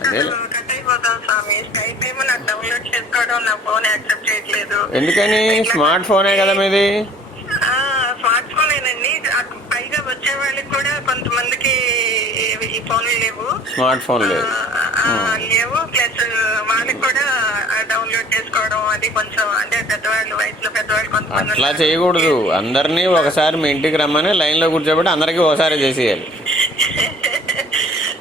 అదేలే. ఎందుకని స్మార్ట్ ఫోనే కదా మీది? స్మార్ట్ ఫోనేనండి. పైగా వచ్చే వాళ్ళకి కూడా కొంతమందికి ఈ ఫోన్లు లేవు, స్మార్ట్ ఫోన్ లేదు. లేవు. ప్లస్ వాళ్ళకి కూడా డౌన్లోడ్ చేసుకోవడం అది కొంచెం, అంటే పెద్దవాళ్ళు, వయసులో పెద్దవాళ్ళు కొంతమంది. అట్లా చేయకూడదు. అందరినీ ఒకసారి మీ ఇంటికి రమ్మని లైన్లో కూర్చోబెట్టి అందరికీ ఒకసారి చేసేయాలి.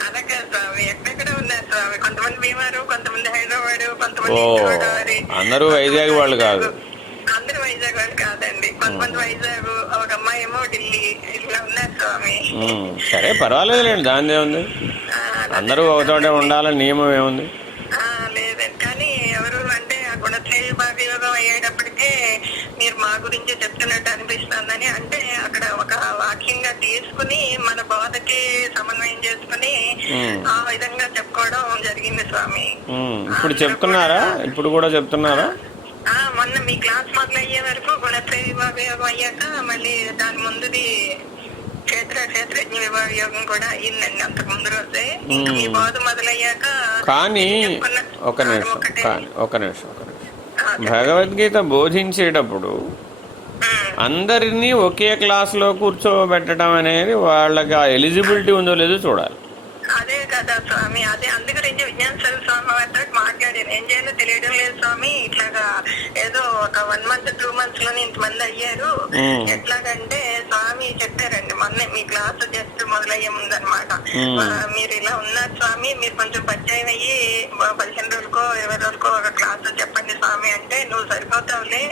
అలా కాదు స్వామి, ఎక్కడెక్కడ ఉన్నారు స్వామి. కొంతమంది భీమారు, కొంతమంది హైదరాబాద్, ఓ, కొంతమంది గోదావరి. అందరూ వైజాగ్ వాళ్ళు కాదు. అందరూ వైజాగ్ వాళ్ళు కాదండి. కొంతమంది వైజాగ్, ఒక అమ్మాయి ఏమో ఢిల్లీ, ఇట్లా ఉన్నారు స్వామి. సరే పర్వాలేదులేండి, దానిదే ఉంది. అందరూ ఒకచోటే ఉండాలని నియమం ఏముంది? లేదండి, కానీ ఎవరు అంటే ఆ గుణత్రయ విభాగయోగం అయ్యేటప్పటికే మీరు మా గురించి చెప్తున్నట్టు అనిపిస్తుందని, అంటే అక్కడ ఒక వాక్యంగా తీసుకుని మన బోధకి సమన్వయం చేసుకుని ఆ విధంగా చెప్పుకోవడం జరిగింది స్వామి. ఇప్పుడు చెప్తున్నారా? ఇప్పుడు కూడా చెప్తున్నారా? మొన్న మీ క్లాస్ మొదలయ్యే వరకు గుణత్రయ విభాగయోగం అయ్యాక మళ్ళీ దాని ముందుది క్షేత్రజ్ఞ విభాగయోగం కూడా అయ్యిందండి, అంతకు ముందు రోజే. ఇంకా మీ బోధ మొదలయ్యాక కానీ ఒక నిమిషం భగవద్గీత బోధించేటప్పుడు అందరినీ ఒకే క్లాసులో కూర్చోబెట్టడం అనేది వాళ్ళకి ఆ ఎలిజిబిలిటీ ఉందో లేదో చూడాలి. అదే కదా స్వామి, అదే అందుగురించి విజ్ఞాన స్వామి వారితో మాట్లాడాను. ఏం చేయాలో తెలియడం లేదు స్వామి. ఇట్లాగా ఏదో ఒక 1 month 2 months లోనే ఇంతమంది అయ్యారు. ఎట్లాగంటే స్వామి చెప్పారండి మొన్నే, మీ క్లాస్ జస్ట్ మొదలయ్యే ముందనమాట. మీరు ఇలా ఉన్నారు స్వామి, మీరు కొంచెం పరిచయం అయ్యి 15 రోజులకో 20 రోజులకో ఒక క్లాస్ చెప్పండి స్వామి అంటే, నువ్వు సరిపోతావులే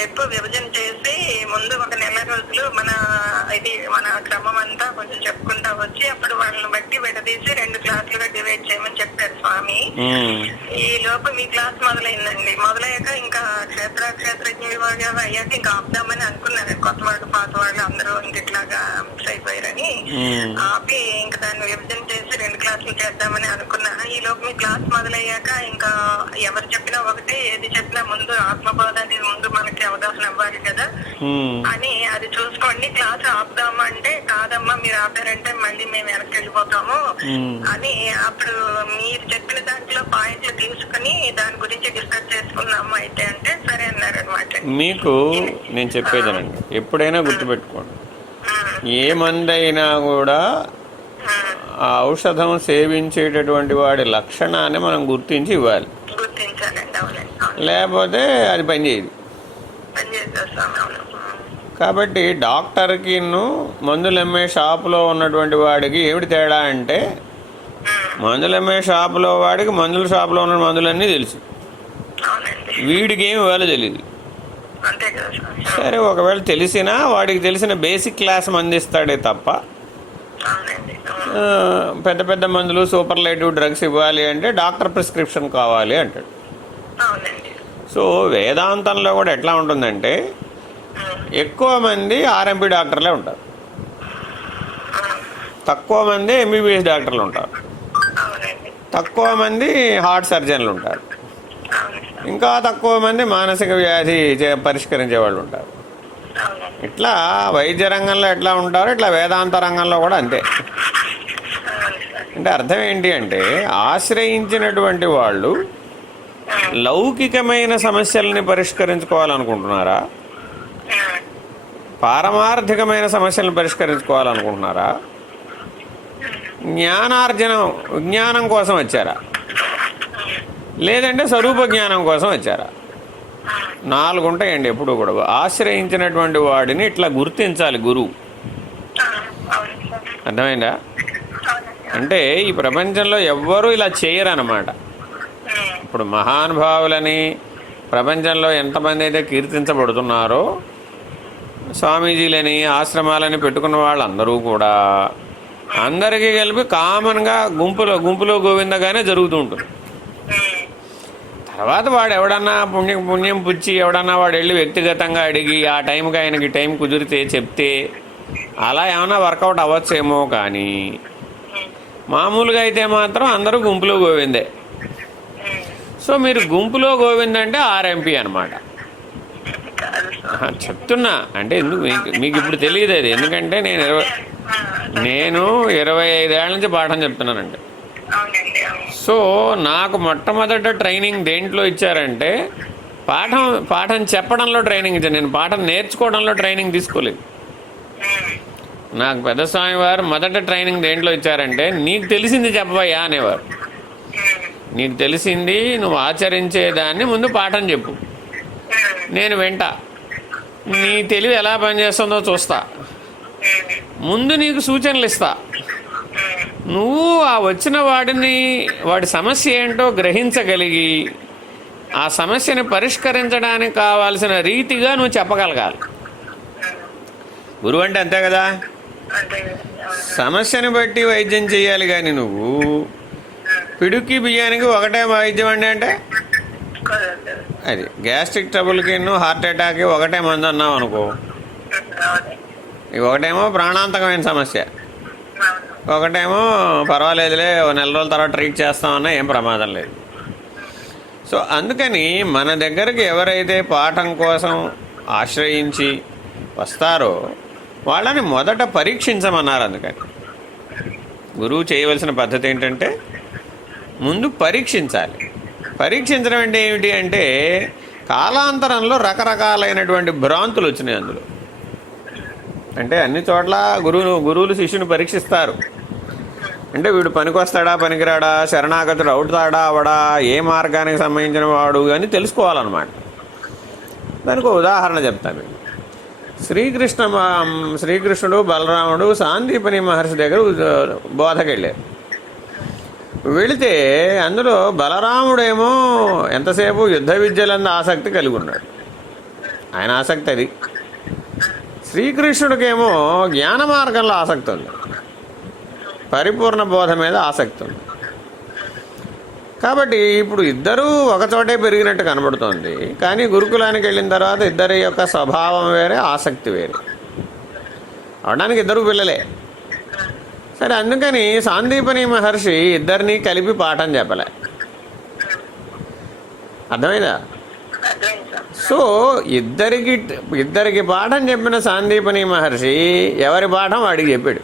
చెప్పు, విభజన చేసి ముందు ఒక నెల రోజులు మన క్రమం అంతా కొంచెం చెప్పుకుంటా వచ్చి అప్పుడు వాళ్ళని బట్టి విడదీసి 2 క్లాసులుగా డివైడ్ చేయమని చెప్పారు స్వామి. ఈ లోపు మీ క్లాస్ మొదలైందండి. మొదలయ్యాక ఇంకా క్షేత్రజ్ఞ విభాగం అయ్యాక ఇంకా ఆపుదామని అనుకున్నారు. కొత్త వాళ్ళు పాత వాళ్ళు అందరూ ఇంకిట్లాగా మిక్స్ అయిపోయారని ఆపి ఇంకా దాన్ని విభజన చేసి 2 క్లాసులు చేద్దామని అనుకున్నాను. ఈ లోపు మీ క్లాస్ మొదలయ్యాక ఇంకా ఎవరు చెప్పినా ఒకటే, ఏది చెప్పినా ముందు ఆత్మబోధ అనేది ముందు మనకి అవగాహన అవ్వాలి కదా అని, అది చూసుకోండి, క్లాస్ ఆపుదామా అంటే కాదమ్మా మీరు ఆపారంటే మళ్ళీ మేము వెనక్కి వెళ్ళిపోతాము అని, అప్పుడు మీరు చెప్పిన దాంట్లో పాయింట్లు తీసుకుని దాని గురించి డిస్కస్ చేసుకున్నాము అయితే అంటే సరే అన్నారు అనమాట. మీకు నేను చెప్పేదేనండి, ఎప్పుడైనా గుర్తుపెట్టుకోండి, ఏ మందైనా కూడా ఆ ఔషధం సేవించేటటువంటి వాడి లక్షణాన్ని మనం గుర్తించి ఇవ్వాలి, లేకపోతే అది పనిచేయదు. కాబట్టి డాక్టర్కి మందులు అమ్మే షాపులో ఉన్నటువంటి వాడికి ఏమిటి తేడా అంటే, మందులు అమ్మే షాపులో వాడికి మందుల షాపులో ఉన్న మందులన్నీ తెలుసు, వీడికి ఏమి ఇవ్వాలో తెలియదు. సరే, ఒకవేళ తెలిసినా వాడికి తెలిసిన బేసిక్ క్లాస్ మందిస్తాడే తప్ప పెద్ద పెద్ద మందులు సూపర్లేటివ్ డ్రగ్స్ ఇవ్వాలి అంటే డాక్టర్ ప్రిస్క్రిప్షన్ కావాలి అంటాడు. సో వేదాంతంలో కూడా ఎట్లా ఉంటుందంటే, ఎక్కువ మంది ఆర్ఎంపీ డాక్టర్లే ఉంటారు, తక్కువ మంది ఎంబీబీఎస్ డాక్టర్లు ఉంటారు, తక్కువ మంది హార్ట్ సర్జన్లు ఉంటారు, ఇంకా తక్కువ మంది మానసిక వ్యాధి పరిష్కరించే వాళ్ళు ఉంటారు. ఇట్లా వైద్య రంగంలో ఎట్లా ఉంటారో ఇట్లా వేదాంత రంగంలో కూడా అంతే. అంటే అర్థం ఏంటి అంటే, ఆశ్రయించినటువంటి వాళ్ళు లౌకికమైన సమస్యల్ని పరిష్కరించుకోవాలనుకుంటున్నారా, పారమార్థికమైన సమస్యలను పరిష్కరించుకోవాలనుకుంటున్నారా, విజ్ఞానం కోసం వచ్చారా, లేదంటే స్వరూప జ్ఞానం కోసం వచ్చారా? 4 ఉంటాయండి ఎప్పుడు కూడా. ఆశ్రయించినటువంటి వాడిని ఇట్లా గుర్తించాలి గురువు. అర్థమైందా? అంటే ఈ ప్రపంచంలో ఎవ్వరూ ఇలా చేయరన్నమాట. ఇప్పుడు మహానుభావులని ప్రపంచంలో ఎంతమంది అయితే కీర్తించబడుతున్నారో, స్వామీజీలని ఆశ్రమాలని పెట్టుకున్న వాళ్ళందరూ కూడా అందరికీ కలిపి కామన్గా గుంపులో గోవిందగానే జరుగుతూ ఉంటుంది. తర్వాత వాడు ఎవడన్నా పుణ్యం పుచ్చి ఎవడన్నా వాడు వెళ్ళి వ్యక్తిగతంగా అడిగి ఆ టైంకి ఆయనకి టైం కుదిరితే చెప్తే అలా ఏమైనా వర్కౌట్ అవ్వచ్చేమో, కానీ మామూలుగా అయితే మాత్రం అందరూ గుంపులో గోవిందే. సో మీరు గుంపులో గోవిందంటే ఆర్ఎంపీ అనమాట. చెప్తున్నా అంటే ఎందుకు మీకు ఇప్పుడు తెలియదు అది, ఎందుకంటే నేను 25 ఏళ్ళ నుంచి పాఠం చెప్తున్నానండి. అవునండి, అవును. సో నాకు మొట్టమొదట ట్రైనింగ్ దేంట్లో ఇచ్చారంటే పాఠం చెప్పడంలో ట్రైనింగ్ ఇచ్చాను. నేను పాఠం నేర్చుకోవడంలో ట్రైనింగ్ తీసుకోలేదు. ఉమ్, నాకు పెద్ద స్వామి వారు మొదట ట్రైనింగ్ దేంట్లో ఇచ్చారంటే నీకు తెలిసింది చెప్పవయ్యా అనేవారు. ఉమ్, నీకు తెలిసింది నువ్వు ఆచరించేదాన్ని ముందు పాఠం చెప్పు, ఉమ్, నేను వింటా, నీ తెలివి ఎలా పనిచేస్తుందో చూస్తా, ఉమ్, ముందు నీకు సూచనలు ఇస్తా, ఉమ్, నువ్వు ఆ వచ్చిన వాడి సమస్య ఏంటో గ్రహించగలిగి ఆ సమస్యని పరిష్కరించడానికి కావాల్సిన రీతిగా నువ్వు చెప్పగలగాలి. గురువు అంటే అంతే కదా, అంతే కదా, అవును. సమస్యని బట్టి వైద్యం చేయాలి. కానీ నువ్వు పిడుక్కి బియ్యానికి ఒకటే వైద్యం అంటే కుదరదు. అది గ్యాస్ట్రిక్ ట్రబుల్కి హార్ట్ అటాక్కి ఒకటే మందు అన్నావు అనుకో, అవును, ఇవి ఒకటేమో ప్రాణాంతకమైన సమస్య, అవును. ఒకటేమో పర్వాలేదులే ఓ నెల రోజుల తర్వాత ట్రీట్ చేస్తామన్నా ఏం ప్రమాదం లేదు. సో అందుకని మన దగ్గరికి ఎవరైతే పాఠం కోసం ఆశ్రయించి వస్తారో వాళ్ళని మొదట పరీక్షించమన్నారు. అందుకని గురువు చేయవలసిన పద్ధతి ఏంటంటే ముందు పరీక్షించాలి. పరీక్షించడం అంటే ఏమిటి అంటే కాలాంతరంలో రకరకాలైనటువంటి భ్రాంతులు వచ్చినాయి అందులో. అంటే అన్ని చోట్ల గురువులు శిష్యుని పరీక్షిస్తారు. అంటే వీడు పనికొస్తాడా పనికిరాడా, శరణాగతుడు అవుతాడా అవడా, ఏ మార్గానికి సంబంధించిన వాడు అని తెలుసుకోవాలన్నమాట. దానికి ఉదాహరణ చెప్తాను. శ్రీకృష్ణుడు బలరాముడు సాందీపని మహర్షి దగ్గర బోధకి వెళ్ళారు. వెళితే అందులో బలరాముడేమో ఎంతసేపు యుద్ధ విద్యలందు ఆసక్తి కలిగి ఉన్నాడు, ఆయన ఆసక్తి అది. శ్రీకృష్ణుడికేమో జ్ఞాన మార్గంలో ఆసక్తి ఉంది, పరిపూర్ణ బోధ మీద ఆసక్తి ఉంది. కాబట్టి ఇప్పుడు ఇద్దరూ ఒకచోటే పెరిగినట్టు కనబడుతోంది. కానీ గురుకులానికి వెళ్ళిన తర్వాత ఇద్దరి యొక్క స్వభావం వేరే, ఆసక్తి వేరే. అవడానికి ఇద్దరు పిల్లలే. సరే, అందుకని సాందీపని మహర్షి ఇద్దరిని కలిపి పాఠం చెప్పలే. అర్థమైందా? సో ఇద్దరికి పాఠం చెప్పిన సాందీపని మహర్షి ఎవరి పాఠం వాడికి చెప్పాడు.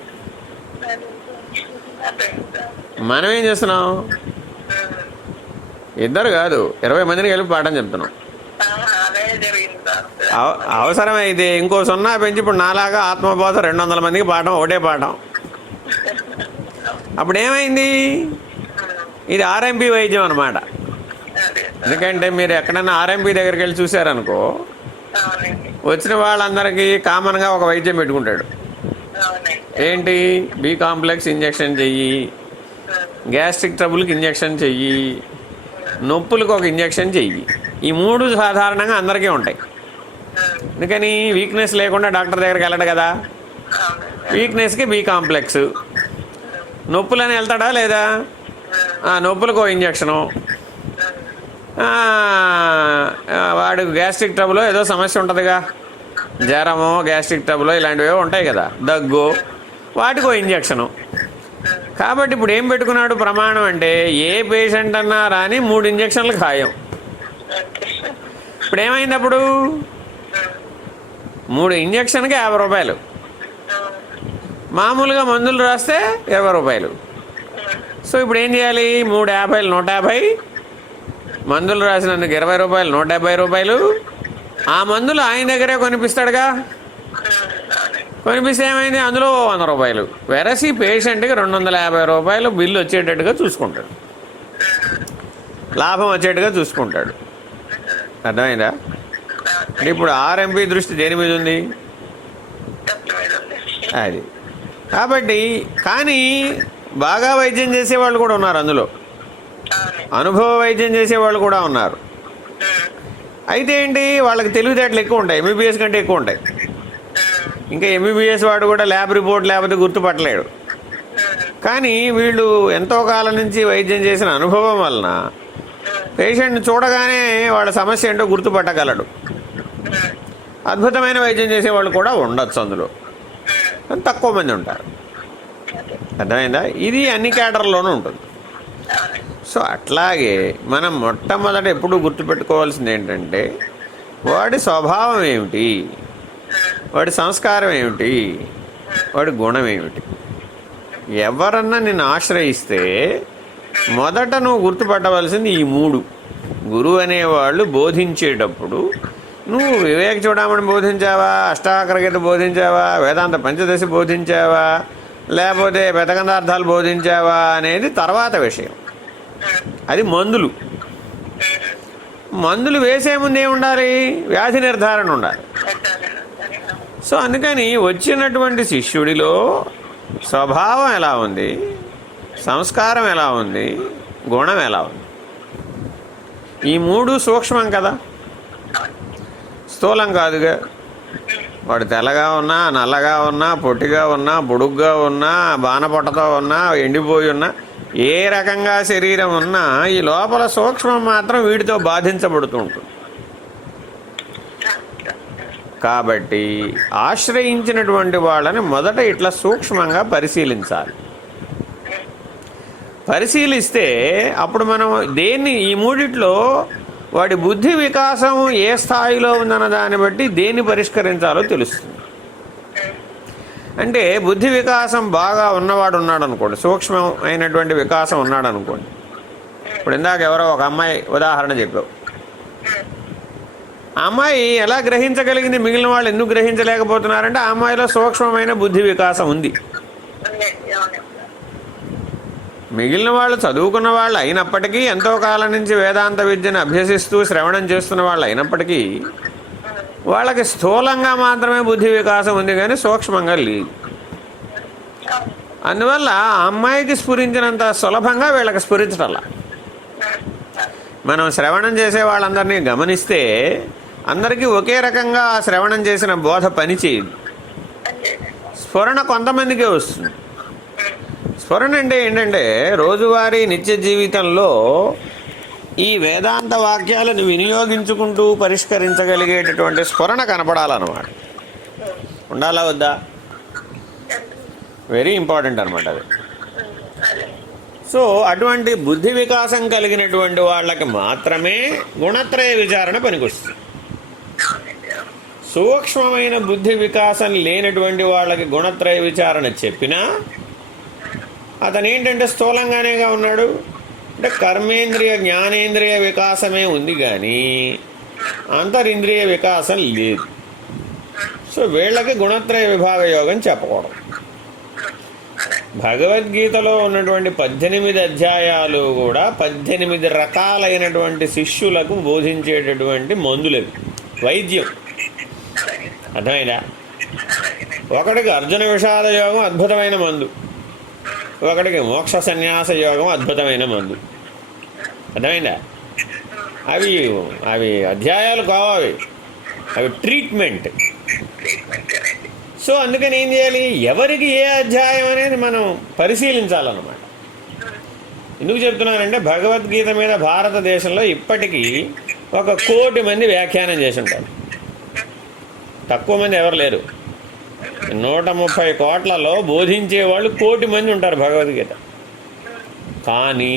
మనం ఏం చేస్తున్నాం? ఇద్దరు కాదు, 20 మందిని కలిపి పాఠం చెప్తున్నాం. అవసరమైతే ఇంకో 0 పెంచి ఇప్పుడు నాలాగా ఆత్మబోధ 200 మందికి పాఠం, ఒకటే పాఠం. అప్పుడు ఏమైంది? ఇది ఆర్ఎంపీ వైద్యం అన్నమాట. ఎందుకంటే మీరు ఎక్కడైనా ఆర్ఎంపీ దగ్గరికి వెళ్ళి చూశారనుకో, వచ్చిన వాళ్ళందరికీ కామన్గా ఒక వైద్యం పెట్టుకుంటాడు. ఏంటి? బి కాంప్లెక్స్ ఇంజెక్షన్ చెయ్యి, గ్యాస్ట్రిక్ ట్రబుల్కి ఇంజెక్షన్ చెయ్యి, నొప్పులకు ఒక ఇంజెక్షన్ చెయ్యి. ఈ 3 సాధారణంగా అందరికీ ఉంటాయి. అందుకని వీక్నెస్ లేకుండా డాక్టర్ దగ్గరికి వెళ్ళడు కదా. వీక్నెస్కి బి కాంప్లెక్స్, నొప్పులని వెళ్తాడా లేదా? నొప్పులకు ఒక ఇంజెక్షను, వాడు గ్యాస్ట్రిక్ ట్రబుల్ ఏదో సమస్య ఉంటుందిగా, జ్వరమో గ్యాస్ట్రిక్ ట్రబుల్ ఇలాంటివి ఉంటాయి కదా, దగ్గు, వాటికో ఇంజెక్షను. కాబట్టి ఇప్పుడు ఏం పెట్టుకున్నాడు ప్రమాణం అంటే ఏ పేషెంట్ అన్నా రాని 3 ఇంజెక్షన్లు ఖాయం. ఇప్పుడు ఏమైంది? అప్పుడు 3 ఇంజెక్షన్కి 50 రూపాయలు, మామూలుగా మందులు రాస్తే 20 రూపాయలు. సో ఇప్పుడు ఏం చేయాలి? 3 50, 150, మందులు రాసినందుకు 20 రూపాయలు, 170 రూపాయలు. ఆ మందులు ఆయన దగ్గరే కొనిపిస్తాడుగా, కొనిపిస్తే ఏమైంది? అందులో 100 రూపాయలు. వెరసి పేషెంట్కి 250 రూపాయలు బిల్లు వచ్చేటట్టుగా చూసుకుంటాడు, లాభం వచ్చేట్టుగా చూసుకుంటాడు. అర్థమైందా? అంటే ఇప్పుడు ఆర్ఎంపీ దృష్టి దేని మీద ఉంది? అది. కాబట్టి కానీ బాగా వైద్యం చేసేవాళ్ళు కూడా ఉన్నారు అందులో, అనుభవ వైద్యం చేసేవాళ్ళు కూడా ఉన్నారు. అయితే ఏంటి? వాళ్ళకి తెలివితేటలు ఎక్కువ ఉంటాయి, ఎంబీబీఎస్ కంటే ఎక్కువ ఉంటాయి. ఇంకా ఎంబీబీఎస్ వాడు కూడా ల్యాబ్ రిపోర్ట్ లేకపోతే గుర్తుపట్టలేడు. కానీ వీళ్ళు ఎంతో కాలం నుంచి వైద్యం చేసిన అనుభవం వలన పేషెంట్ని చూడగానే వాళ్ళ సమస్య ఏంటో గుర్తుపట్టగలడు. అద్భుతమైన వైద్యం చేసేవాళ్ళు కూడా ఉండొచ్చు అందులో, తక్కువ మంది ఉంటారు. అర్థమైందా? ఇది అన్ని క్యాడర్లోనూ ఉంటుంది. సో అట్లాగే మనం మొట్టమొదట ఎప్పుడు గుర్తుపెట్టుకోవాల్సింది ఏంటంటే వాడి స్వభావం ఏమిటి, వాడి సంస్కారం ఏమిటి, వాడి గుణం ఏమిటి. ఎవరన్నా నిన్ను ఆశ్రయిస్తే మొదట నువ్వు గుర్తుపట్టవలసింది ఈ 3. గురువు అనేవాళ్ళు బోధించేటప్పుడు నువ్వు వివేక చూడమని బోధించావా, అష్టావక్ర గీత బోధించావా, వేదాంత పంచదశి బోధించావా, లేకపోతే పెదగంధార్థాలు బోధించావా అనేది తర్వాత విషయం. అది మందులు. మందులు వేసే ముందు ఏముండాలి? వ్యాధి నిర్ధారణ ఉండాలి. సో అందుకని వచ్చినటువంటి శిష్యుడిలో స్వభావం ఎలా ఉంది, సంస్కారం ఎలా ఉంది, గుణం ఎలా ఉంది, ఈ 3 సూక్ష్మం కదా, స్థూలం కాదుగా. వాడు తెల్లగా ఉన్నా, నల్లగా ఉన్నా, పొట్టిగా ఉన్నా, పొడుగ్గా ఉన్నా, బాణపొట్టతో ఉన్నా, ఎండిపోయి ఉన్నా, ఏ రకంగా శరీరం ఉన్నా ఈ లోపల సూక్ష్మం మాత్రం వీటితో బాధించబడుతూ ఉంటుంది. కాబట్టి ఆశ్రయించినటువంటి వాళ్ళని మొదట ఇట్లా సూక్ష్మంగా పరిశీలించాలి. పరిశీలిస్తే అప్పుడు మనం దేన్ని, ఈ 3 వాడి బుద్ధి వికాసం ఏ స్థాయిలో ఉందన్న దాన్ని బట్టి దేన్ని పరిష్కరించాలో తెలుస్తుంది. అంటే బుద్ధి వికాసం బాగా ఉన్నవాడు ఉన్నాడు అనుకోండి, సూక్ష్మం అయినటువంటి వికాసం ఉన్నాడు అనుకోండి. ఇప్పుడు ఇందాక ఎవరో ఒక అమ్మాయి ఉదాహరణ చెప్పావు. ఆ అమ్మాయి ఎలా గ్రహించగలిగింది, మిగిలిన వాళ్ళు ఎందుకు గ్రహించలేకపోతున్నారంటే ఆ అమ్మాయిలో సూక్ష్మమైన బుద్ధి వికాసం ఉంది. మిగిలిన వాళ్ళు చదువుకున్న వాళ్ళు అయినప్పటికీ, ఎంతో కాలం నుంచి వేదాంత విద్యను అభ్యసిస్తూ శ్రవణం చేస్తున్న వాళ్ళు అయినప్పటికీ వాళ్ళకి స్థూలంగా మాత్రమే బుద్ధి వికాసం ఉంది, కానీ సూక్ష్మంగా లేదు. అందువల్ల ఆ అమ్మాయికి స్ఫురించినంత సులభంగా వీళ్ళకి స్ఫురించటల్లా. మనం శ్రవణం చేసే వాళ్ళందరినీ గమనిస్తే అందరికీ ఒకే రకంగా ఆ శ్రవణం చేసిన బోధ పని చేయదు. స్ఫురణ కొంతమందికే వస్తుంది. స్ఫురణ అంటే ఏంటంటే రోజువారీ నిత్య జీవితంలో ఈ వేదాంత వాక్యాలను వినియోగించుకుంటూ పరిష్కరించగలిగేటటువంటి స్ఫురణ కనపడాలన్నమాట. ఉండాలా వద్దా? వెరీ ఇంపార్టెంట్ అనమాట అది. సో అటువంటి బుద్ధి వికాసం కలిగినటువంటి వాళ్ళకి మాత్రమే గుణత్రయ విచారణ పనికొస్తుంది. సూక్ష్మమైన బుద్ధి వికాసం లేనటువంటి వాళ్ళకి గుణత్రయ విచారణ చెప్పినా అతను ఏంటంటే స్థూలంగానేగా ఉన్నాడు. అంటే కర్మేంద్రియ జ్ఞానేంద్రియ వికాసమే ఉంది కానీ అంతరింద్రియ వికాసం లేదు. సో వీళ్ళకి గుణత్రయ విభాగ యోగం చెప్పకూడదు. భగవద్గీతలో ఉన్నటువంటి 18 అధ్యాయాలు కూడా 18 రకాలైనటువంటి శిష్యులకు బోధించేటటువంటి మందులవి, వైద్యం. అర్థమైందా? ఒకడికి అర్జున విషాద యోగం అద్భుతమైన మందు, ఒకడికి మోక్ష సన్యాస యోగం అద్భుతమైన మందు. అర్థమైందా? అవి అవి అధ్యాయాలు కావాలి, అవి ట్రీట్మెంట్. సో అందుకని ఏం చేయాలి, ఎవరికి ఏ అధ్యాయం అనేది మనం పరిశీలించాలన్నమాట. ఎందుకు చెప్తున్నానంటే భగవద్గీత మీద భారతదేశంలో ఇప్పటికీ 1 కోటి మంది వ్యాఖ్యానం చేసి ఉంటారు. తక్కువ మంది ఎవరు లేరు. 130 కోట్లలో బోధించే వాళ్ళు 1 కోటి మంది ఉంటారు భగవద్గీత. కానీ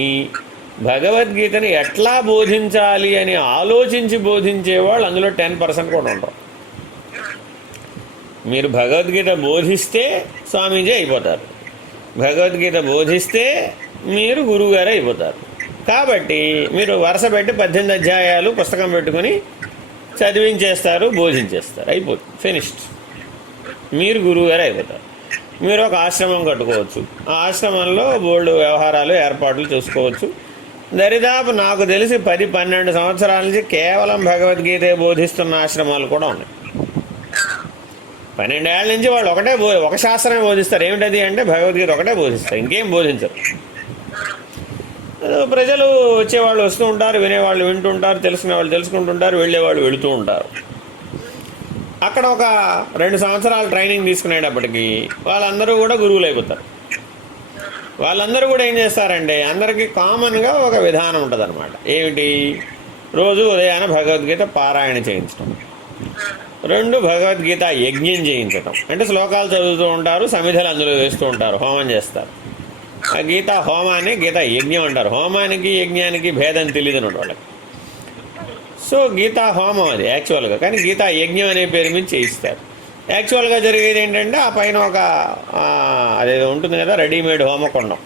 భగవద్గీతని ఎట్లా బోధించాలి అని ఆలోచించి బోధించేవాళ్ళు అందులో 10% కూడా ఉంటారు. మీరు భగవద్గీత బోధిస్తే స్వామీజీ అయిపోతారు, భగవద్గీత బోధిస్తే మీరు గురువుగారు అయిపోతారు. కాబట్టి మీరు వరుస పెట్టి 18 అధ్యాయాలు పుస్తకం పెట్టుకుని చదివించేస్తారు, బోధించేస్తారు, అయిపోతుంది, ఫినిష్డ్. మీరు గురువుగారు అయిపోతారు. మీరు ఒక ఆశ్రమం కట్టుకోవచ్చు, ఆ ఆశ్రమంలో బోల్డ్ వ్యవహారాలు ఏర్పాట్లు చూసుకోవచ్చు. దరిదాపు నాకు తెలిసి 10-12 సంవత్సరాల నుంచి కేవలం భగవద్గీత బోధిస్తున్న ఆశ్రమాలు కూడా ఉన్నాయి. 12 ఏళ్ళ నుంచి వాళ్ళు ఒక శాస్త్రమే బోధిస్తారు. ఏమిటది అంటే భగవద్గీత ఒకటే బోధిస్తారు, ఇంకేం బోధించరు. ప్రజలు వచ్చేవాళ్ళు వస్తూ ఉంటారు, వినేవాళ్ళు వింటూ ఉంటారు, తెలుసుకునే వాళ్ళు తెలుసుకుంటుంటారు, వెళ్ళేవాళ్ళు వెళుతూ ఉంటారు. అక్కడ ఒక 2 సంవత్సరాలు ట్రైనింగ్ తీసుకునేటప్పటికీ వాళ్ళందరూ కూడా గురువులు అయిపోతారు. వాళ్ళందరూ కూడా ఏం చేస్తారంటే అందరికీ కామన్గా ఒక విధానం ఉంటుంది అనమాట. ఏమిటి? రోజు ఉదయాన భగవద్గీత పారాయణ చేయించడం, 2 భగవద్గీత యజ్ఞం చేయించడం. అంటే శ్లోకాలు చదువుతూ ఉంటారు, సమిధలు అందులో వేస్తూ ఉంటారు, హోమం చేస్తారు. ఆ గీతా హోమాన్ని గీతా యజ్ఞం అంటారు. హోమానికి యజ్ఞానికి భేదం తెలియదు అన్నట్టు వాళ్ళకి. సో గీతా హోమం అది యాక్చువల్గా, కానీ గీతా యజ్ఞం అనే పేరు మీద చేయిస్తారు. యాక్చువల్గా జరిగేది ఏంటంటే ఆ పైన ఒక అదేదో ఉంటుంది కదా రెడీమేడ్ హోమకొండం,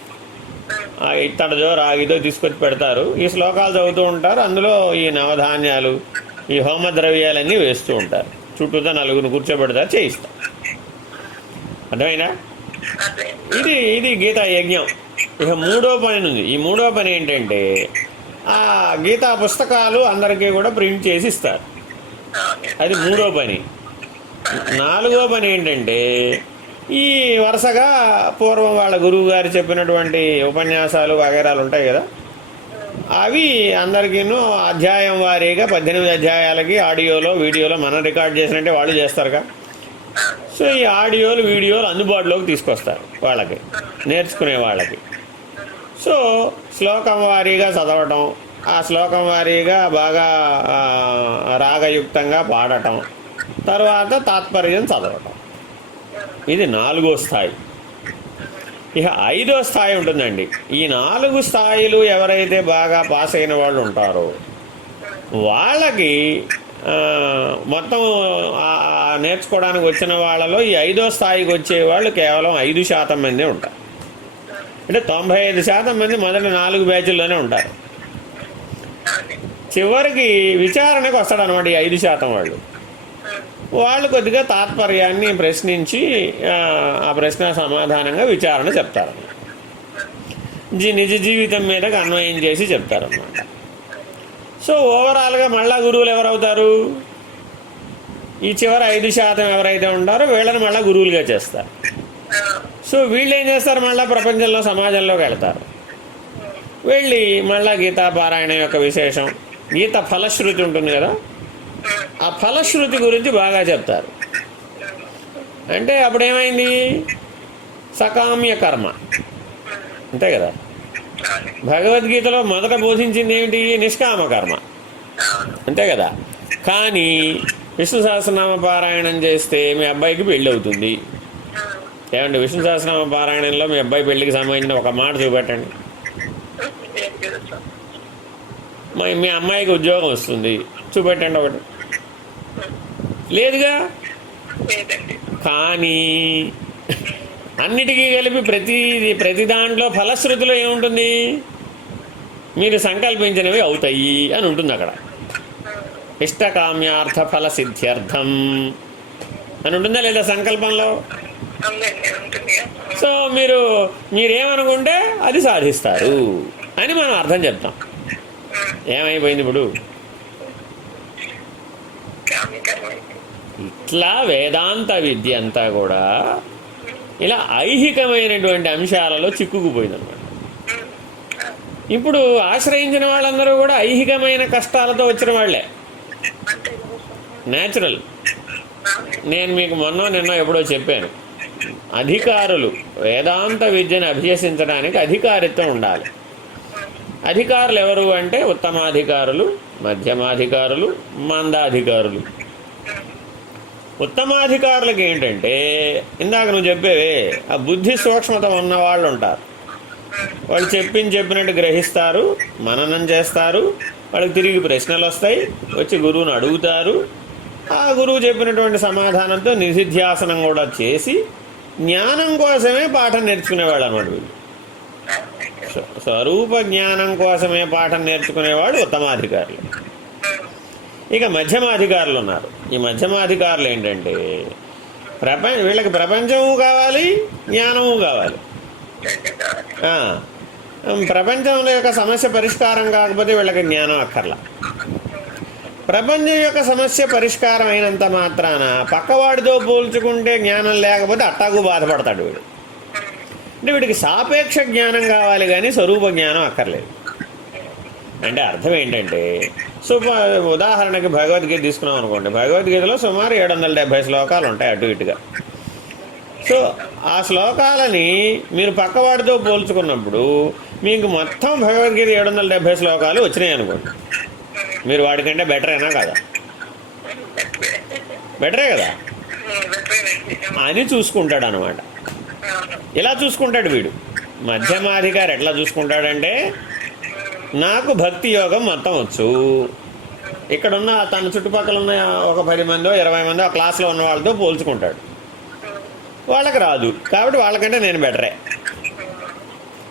ఇత్తడిదో రాగిదో తీసుకొచ్చి పెడతారు. ఈ శ్లోకాలు చదువుతూ ఉంటారు. అందులో ఈ నవధాన్యాలు, ఈ హోమ ద్రవ్యాలన్నీ వేస్తూ ఉంటారు. చుట్టూతో నలుగురు కూర్చోబెడతారు, చేయిస్తారు. అర్థమైనా? ఇది గీతా యజ్ఞం. ఇక మూడో పని ఉంది. ఈ మూడో పని ఏంటంటే ఆ గీతా పుస్తకాలు అందరికీ కూడా ప్రింట్ చేసి ఇస్తారు. అది మూడో పని. నాలుగో పని ఏంటంటే ఈ వరుసగా పూర్వం వాళ్ళ గురువు గారు చెప్పినటువంటి ఉపన్యాసాలు వగైరాలు ఉంటాయి కదా, అవి అందరికీను అధ్యాయం వారీగా 18 అధ్యాయాలకి ఆడియోలో వీడియోలో మనం రికార్డ్ చేసినట్టే వాళ్ళు చేస్తారుగా. సో ఈ ఆడియోలు వీడియోలు అందుబాటులోకి తీసుకొస్తారు వాళ్ళకి, నేర్చుకునే వాళ్ళకి. సో శ్లోకం వారీగా చదవటం, ఆ శ్లోకం వారీగా బాగా రాగయుక్తంగా పాడటం, తర్వాత తాత్పర్యం చదవటం. ఇది 4వ స్థాయి. ఇక 5వ స్థాయి ఉంటుందండి. ఈ 4 స్థాయిలు ఎవరైతే బాగా పాస్ అయిన వాళ్ళు ఉంటారో వాళ్ళకి మొత్తం నేర్చుకోవడానికి వచ్చిన వాళ్ళలో ఈ 5వ స్థాయికి వచ్చేవాళ్ళు కేవలం 5% మంది ఉంటారు. అంటే 95% మంది మొదటి 4 బ్యాచుల్లోనే ఉంటారు. చివరికి విచారణకు వస్తాడనమాట ఈ 5% వాళ్ళు కొద్దిగా తాత్పర్యాన్ని ప్రశ్నించి ఆ ప్రశ్న సమాధానంగా విచారణ చెప్తారు. నిజ జీవితం మీదకి అన్వయం చేసి చెప్తారన్నమాట. సో ఓవరాల్గా మళ్ళా గురువులు ఎవరవుతారు? ఈ చివరి 5% ఎవరైతే ఉంటారో వీళ్ళని మళ్ళీ గురువులుగా చేస్తారు. సో వీళ్ళు ఏం చేస్తారు? మళ్ళీ ప్రపంచంలో సమాజంలోకి వెళ్తారు. వెళ్ళి మళ్ళా గీతా పారాయణ యొక్క విశేషం, గీత ఫలశ్రుతి ఉంటుంది కదా, ఆ ఫలశ్రుతి గురించి బాగా చెప్తారు. అంటే అప్పుడేమైంది? సకామ్య కర్మ, అంతే కదా. భగవద్గీతలో మొదట బోధించింది ఏమిటి? నిష్కామ కర్మ, అంతే కదా. కానీ విష్ణు సహస్రనామ పారాయణం చేస్తే మీ అబ్బాయికి పెళ్ళి అవుతుంది. ఏమండి, విష్ణు సహస్రనామ పారాయణంలో మీ అబ్బాయి పెళ్ళికి సంబంధించిన ఒక మాట చూపెట్టండి. మీ అమ్మాయికి ఉద్యోగం వస్తుంది, చూపెట్టండి ఒకటి. లేదుగా. కానీ అన్నిటికీ కలిపి ప్రతి దాంట్లో ఫలశ్రుతిలో ఏముంటుంది? మీరు సంకల్పించినవి అవుతాయి అని ఉంటుంది అక్కడ. ఇష్టకామ్యార్థ ఫల సిద్ధ్యర్థం అని ఉంటుందా లేదా సంకల్పంలో? సో మీరేమనుకుంటే అది సాధిస్తారు అని మనం అర్థం చెప్తాం. ఏమైపోయింది ఇప్పుడు? ఇట్లా వేదాంత విద్య అంతా కూడా ఇలా ఐహికమైనటువంటి అంశాలలో చిక్కుకుపోయిందన్నమాట. ఇప్పుడు ఆశ్రయించిన వాళ్ళందరూ కూడా ఐహికమైన కష్టాలతో వచ్చిన వాళ్ళే, న్యాచురల్. నేను మీకు నిన్న ఎప్పుడో చెప్పాను, అధికారులు వేదాంత విద్యను అభ్యసించడానికి అధికారిత్వం ఉండాలి. అధికారులు ఎవరు అంటే ఉత్తమాధికారులు, మధ్యమాధికారులు, మందాధికారులు. ఉత్తమాధికారులకి ఏంటంటే ఇందాక నువ్వు చెప్పేవే ఆ బుద్ధి సూక్ష్మత ఉన్న వాళ్ళు ఉంటారు. వాళ్ళు చెప్పినట్టు గ్రహిస్తారు, మననం చేస్తారు, వాళ్ళకి తిరిగి ప్రశ్నలు వస్తాయి, వచ్చి గురువుని అడుగుతారు. ఆ గురువు చెప్పినటువంటి సమాధానంతో నిధిధ్యాసనం కూడా చేసి జ్ఞానం కోసమే పాఠం నేర్చుకునేవాడు అన్నమాట. వీళ్ళు స్వరూప జ్ఞానం కోసమే పాఠం నేర్చుకునేవాడు ఉత్తమాధికారులు. ఇక మధ్యమాధికారులు ఉన్నారు. ఈ మధ్యమాధికారులు ఏంటంటే వీళ్ళకి ప్రపంచము కావాలి, జ్ఞానము కావాలి. ప్రపంచంలో యొక్క సమస్య పరిష్కారం కాకపోతే వీళ్ళకి జ్ఞానం అక్కర్లా. ప్రపంచం యొక్క సమస్య పరిష్కారం అయినంత మాత్రాన పక్కవాడితో పోల్చుకుంటే జ్ఞానం లేకపోతే అట్టాకు బాధపడతాడు వీడు. అంటే వీడికి సాపేక్ష జ్ఞానం కావాలి కానీ స్వరూప జ్ఞానం అక్కర్లేదు. అంటే అర్థం ఏంటంటే ఉదాహరణకి భగవద్గీత తీసుకున్నాం అనుకోండి. భగవద్గీతలో సుమారు 770 శ్లోకాలు ఉంటాయి అటు ఇటుగా. సో ఆ శ్లోకాలని మీరు పక్కవాడితో పోల్చుకున్నప్పుడు మీకు మొత్తం భగవద్గీత 770 శ్లోకాలు వచ్చినాయి అనుకోండి. మీరు వాడికంటే బెటరేనా కదా? బెటరే కదా అని చూసుకుంటాడు అనమాట. ఇలా చూసుకుంటాడు వీడు. మధ్యమాధికారి ఎట్లా చూసుకుంటాడంటే నాకు భక్తి యోగం మొత్తం వచ్చు, ఇక్కడున్న తన చుట్టుపక్కల ఉన్న ఒక 10 మందో 20 మందో ఆ క్లాస్లో ఉన్న వాళ్ళతో పోల్చుకుంటాడు. వాళ్ళకి రాదు కాబట్టి వాళ్ళకంటే నేను బెటరే.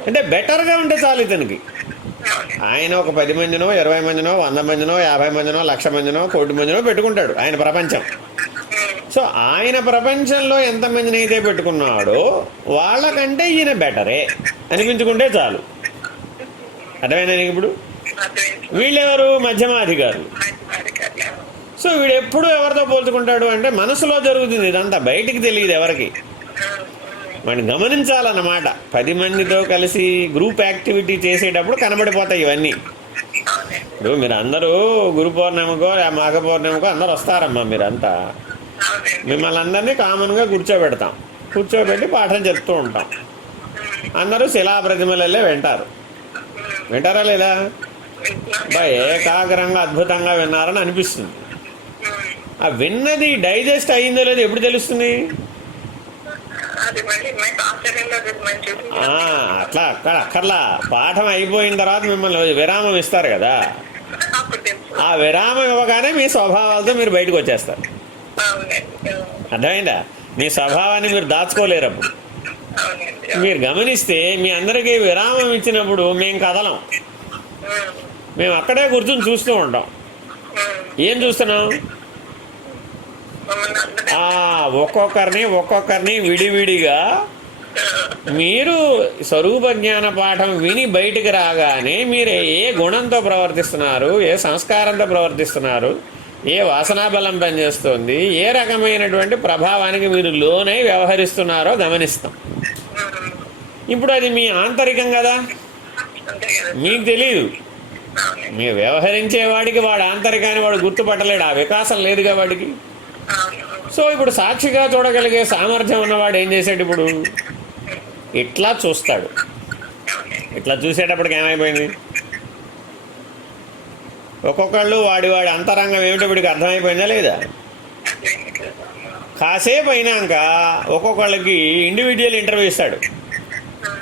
అంటే బెటర్గా ఉంటే చాలు ఇతనికి. అవును. ఆయన ఒక 10 మందినో 20 మందినో 100 మందినో 50 మందినో 1,00,000 మందినో 1,00,00,000 మందినో పెట్టుకుంటాడు ఆయన ప్రపంచం. సో ఆయన ప్రపంచంలో ఎంతమందిని అయితే పెట్టుకున్నాడో వాళ్ళకంటే ఈయన బెటరే అనిపించుకుంటే చాలు. అర్థమైనా నీకు ఇప్పుడు? అర్థమైంది. వీళ్ళెవరు? మధ్యమాధికారులు. సో వీడు ఎప్పుడు ఎవరితో పోల్చుకుంటాడు అంటే మనసులో జరుగుతుంది ఇదంతా, బయటికి తెలియదు ఎవరికి. వాడిని గమనించాలన్నమాట. 10 మందితో కలిసి గ్రూప్ యాక్టివిటీ చేసేటప్పుడు కనబడిపోతాయి ఇవన్నీ. ఇప్పుడు మీరు అందరూ గురు పౌర్ణమికో మాఘ పౌర్ణమికో అందరు వస్తారమ్మా. మీరంతా మిమ్మల్ని అందరినీ కామన్గా కూర్చోబెట్టి పాఠం చెప్తూ ఉంటాం. అందరూ శిలాప్రతిమలల్లే వింటారా లేదా? ఏకాగ్రంగా అద్భుతంగా విన్నారని అనిపిస్తుంది. ఆ విన్నది డైజెస్ట్ అయిందో లేదో ఎప్పుడు తెలుస్తుంది? అట్లా అక్కర్లా. పాఠం అయిపోయిన తర్వాత మిమ్మల్ని విరామం ఇస్తారు కదా, ఆ విరామం ఇవ్వగానే మీ స్వభావాలతో మీరు బయటకు వచ్చేస్తారు. అర్థమైందా? మీ స్వభావాన్ని మీరు దాచుకోలేరు. అప్పుడు మీరు గమనిస్తే మీ అందరికీ విరామం ఇచ్చినప్పుడు మేము కదలం, మేము అక్కడే కూర్చొని చూస్తూ ఉంటాం. ఏం చూస్తున్నాం? ఒక్కొక్కరిని విడివిడిగా మీరు స్వరూప జ్ఞాన పాఠం విని బయటికి రాగానే మీరు ఏ గుణంతో ప్రవర్తిస్తున్నారు, ఏ సంస్కారంతో ప్రవర్తిస్తున్నారు, ఏ వాసనాబలం పనిచేస్తుంది, ఏ రకమైనటువంటి ప్రభావానికి మీరు లోనై వ్యవహరిస్తున్నారో గమనిస్తాం. ఇప్పుడు అది మీ ఆంతరికం కదా, మీకు తెలియదు. మీరు వ్యవహరించేవాడికి వాడు ఆంతరికాన్ని వాడు గుర్తుపట్టలేడు, ఆ వికాసం లేదుగా వాడికి. సో ఇప్పుడు సాక్షిగా చూడగలిగే సామర్థ్యం ఉన్నవాడు ఏం చేశాడు? ఇప్పుడు ఇట్లా చూస్తాడు. ఇట్లా చూసేటప్పటికి ఏమైపోయింది? ఒక్కొక్కళ్ళు వాడి అంతరంగం ఏమిటో వీడికి అర్థమైపోయిందా లేదా? కాసేపు అయినాక ఒక్కొక్కళ్ళకి ఇండివిజువల్ ఇంటర్వ్యూ ఇస్తాడు.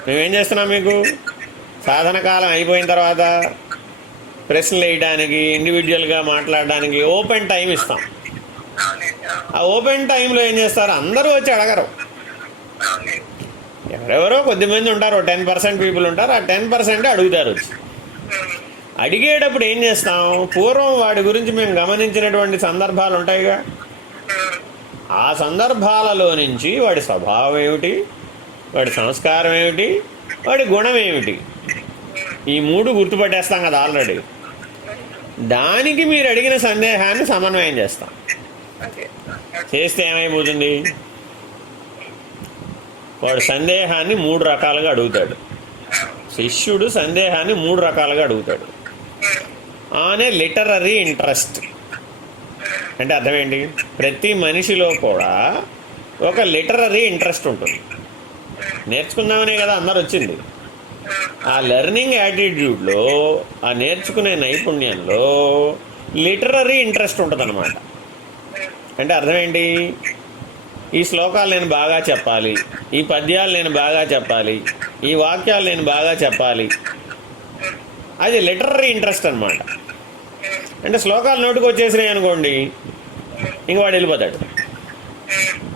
మేమేం చేస్తున్నాం? మీకు సాధన కాలం అయిపోయిన తర్వాత ప్రశ్నలు వేయడానికి, ఇండివిజువల్గా మాట్లాడడానికి ఓపెన్ టైం ఇస్తాం. ఆ ఓపెన్ టైంలో ఏం చేస్తారు? అందరూ వచ్చి అడగరు. ఎవరెవరో కొద్దిమంది ఉంటారు, 10% పీపుల్ ఉంటారు. ఆ 10% అడుగుతారు వచ్చి. అడిగేటప్పుడు ఏం చేస్తాం? పూర్వం వాడి గురించి మేము గమనించినటువంటి సందర్భాలు ఉంటాయిగా, ఆ సందర్భాలలో నుంచి వాడి స్వభావం ఏమిటి, వాడి సంస్కారం ఏమిటి, వాడి గుణం ఏమిటి, ఈ 3 గుర్తుపట్టేస్తాం కదా ఆల్రెడీ. దానికి మీరు అడిగిన సందేహాన్ని సమన్వయం చేస్తాం. చేస్తే ఏమైపోతుంది? వాడు సందేహాన్ని 3 రకాలుగా అడుగుతాడు. శిష్యుడు సందేహాన్ని 3 రకాలుగా అడుగుతాడు. ఆనే లిటరరీ ఇంట్రెస్ట్ అంటే అర్థం ఏంటి? ప్రతి మనిషిలో కూడా ఒక లిటరరీ ఇంట్రెస్ట్ ఉంటుంది. నేర్చుకుందామనే కదా అందరు వచ్చింది. ఆ లెర్నింగ్ యాటిట్యూడ్లో, ఆ నేర్చుకునే నైపుణ్యంలో లిటరరీ ఇంట్రెస్ట్ ఉంటుంది అన్నమాట. అంటే అర్థం ఏంటి? ఈ శ్లోకాలు నేను బాగా చెప్పాలి, ఈ పద్యాలు నేను బాగా చెప్పాలి, ఈ వాక్యాలు నేను బాగా చెప్పాలి. అది లిటరరీ ఇంట్రెస్ట్ అన్నమాట. అంటే శ్లోకాలు నోటికి వచ్చేసినాయి అనుకోండి, ఇంక వాడు వెళ్ళిపోతాడు.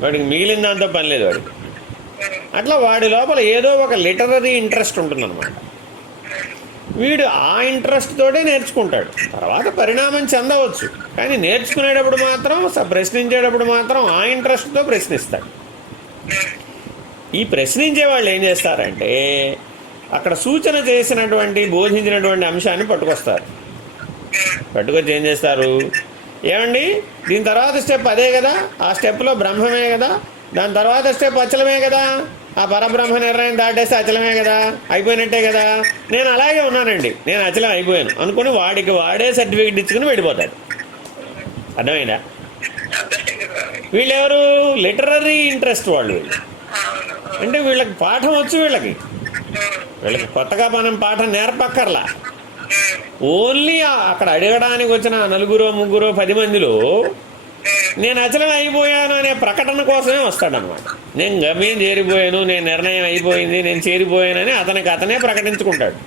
వాడికి మిగిలిన దాంతో పని లేదు వాడికి. అట్లా వాడి లోపల ఏదో ఒక లిటరరీ ఇంట్రెస్ట్ ఉంటుందన్నమాట. వీడు ఆ ఇంట్రెస్ట్ తోటే నేర్చుకుంటాడు. తర్వాత పరిణామం చెందవచ్చు, కానీ నేర్చుకునేటప్పుడు మాత్రం, ప్రశ్నించేటప్పుడు మాత్రం ఆ ఇంట్రెస్ట్తో ప్రశ్నిస్తాడు. ఈ ప్రశ్నించే వాళ్ళు ఏం చేస్తారంటే అక్కడ సూచన చేసినటువంటి, బోధించినటువంటి అంశాన్ని పట్టుకొస్తారు. పట్టుకొచ్చి ఏం చేస్తారు? ఏమండి దీని తర్వాత స్టెప్ అదే కదా, ఆ స్టెప్లో బ్రహ్మమే కదా, దాని తర్వాత స్టెప్ అచలమే కదా, ఆ పరబ్రహ్మ నిర్ణయం దాటేస్తే అచలమే కదా, అయిపోయినట్టే కదా, నేను అలాగే ఉన్నానండి, నేను అచలం అయిపోయాను అనుకుని వాడికి వాడే సర్టిఫికెట్ ఇచ్చుకుని వెళ్ళిపోతాడు. అర్థమైందా? వీళ్ళెవరు? లిటరరీ ఇంట్రెస్ట్ వాళ్ళు. అంటే వీళ్ళకి పాఠం వచ్చు, వీళ్ళకి కొత్తగా మనం పాఠం నేర్పక్కర్లా. ఓన్లీ అక్కడ అడగడానికి వచ్చిన 4, 3, 10 మందిలో నేను అచలం అయిపోయాను అనే ప్రకటన కోసమే వస్తాడనమాట. నేను గమ్యం చేరిపోయాను, నేను నిర్ణయం అయిపోయింది, నేను చేరిపోయానని అతనే ప్రకటించుకుంటాడు.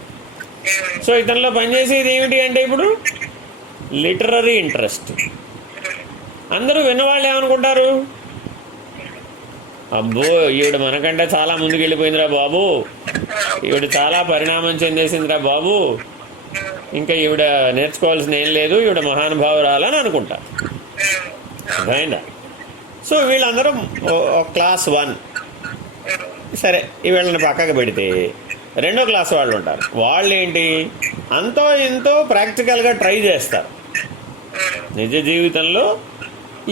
సో ఇతనిలో పనిచేసేది ఏమిటి అంటే ఇప్పుడు లిటరరీ ఇంట్రెస్ట్. అందరూ విన్నవాళ్ళు ఏమనుకుంటారు? అబ్బో ఈవిడ మనకంటే చాలా ముందుకు వెళ్ళిపోయిందిరా బాబు, ఈవిడ చాలా పరిణామం చెందేసిందిరా బాబు, ఇంకా ఈవిడ నేర్చుకోవాల్సిన ఏం లేదు, ఈవిడ మహానుభావురాలని అనుకుంటా. అర్థమైందా? సో వీళ్ళందరూ క్లాస్ 1. సరే, వీళ్ళని పక్కకు పెడితే రెండో క్లాస్ వాళ్ళు ఉంటారు. వాళ్ళు ఏంటి, అంతో ఎంతో ప్రాక్టికల్గా ట్రై చేస్తారు. నిజ జీవితంలో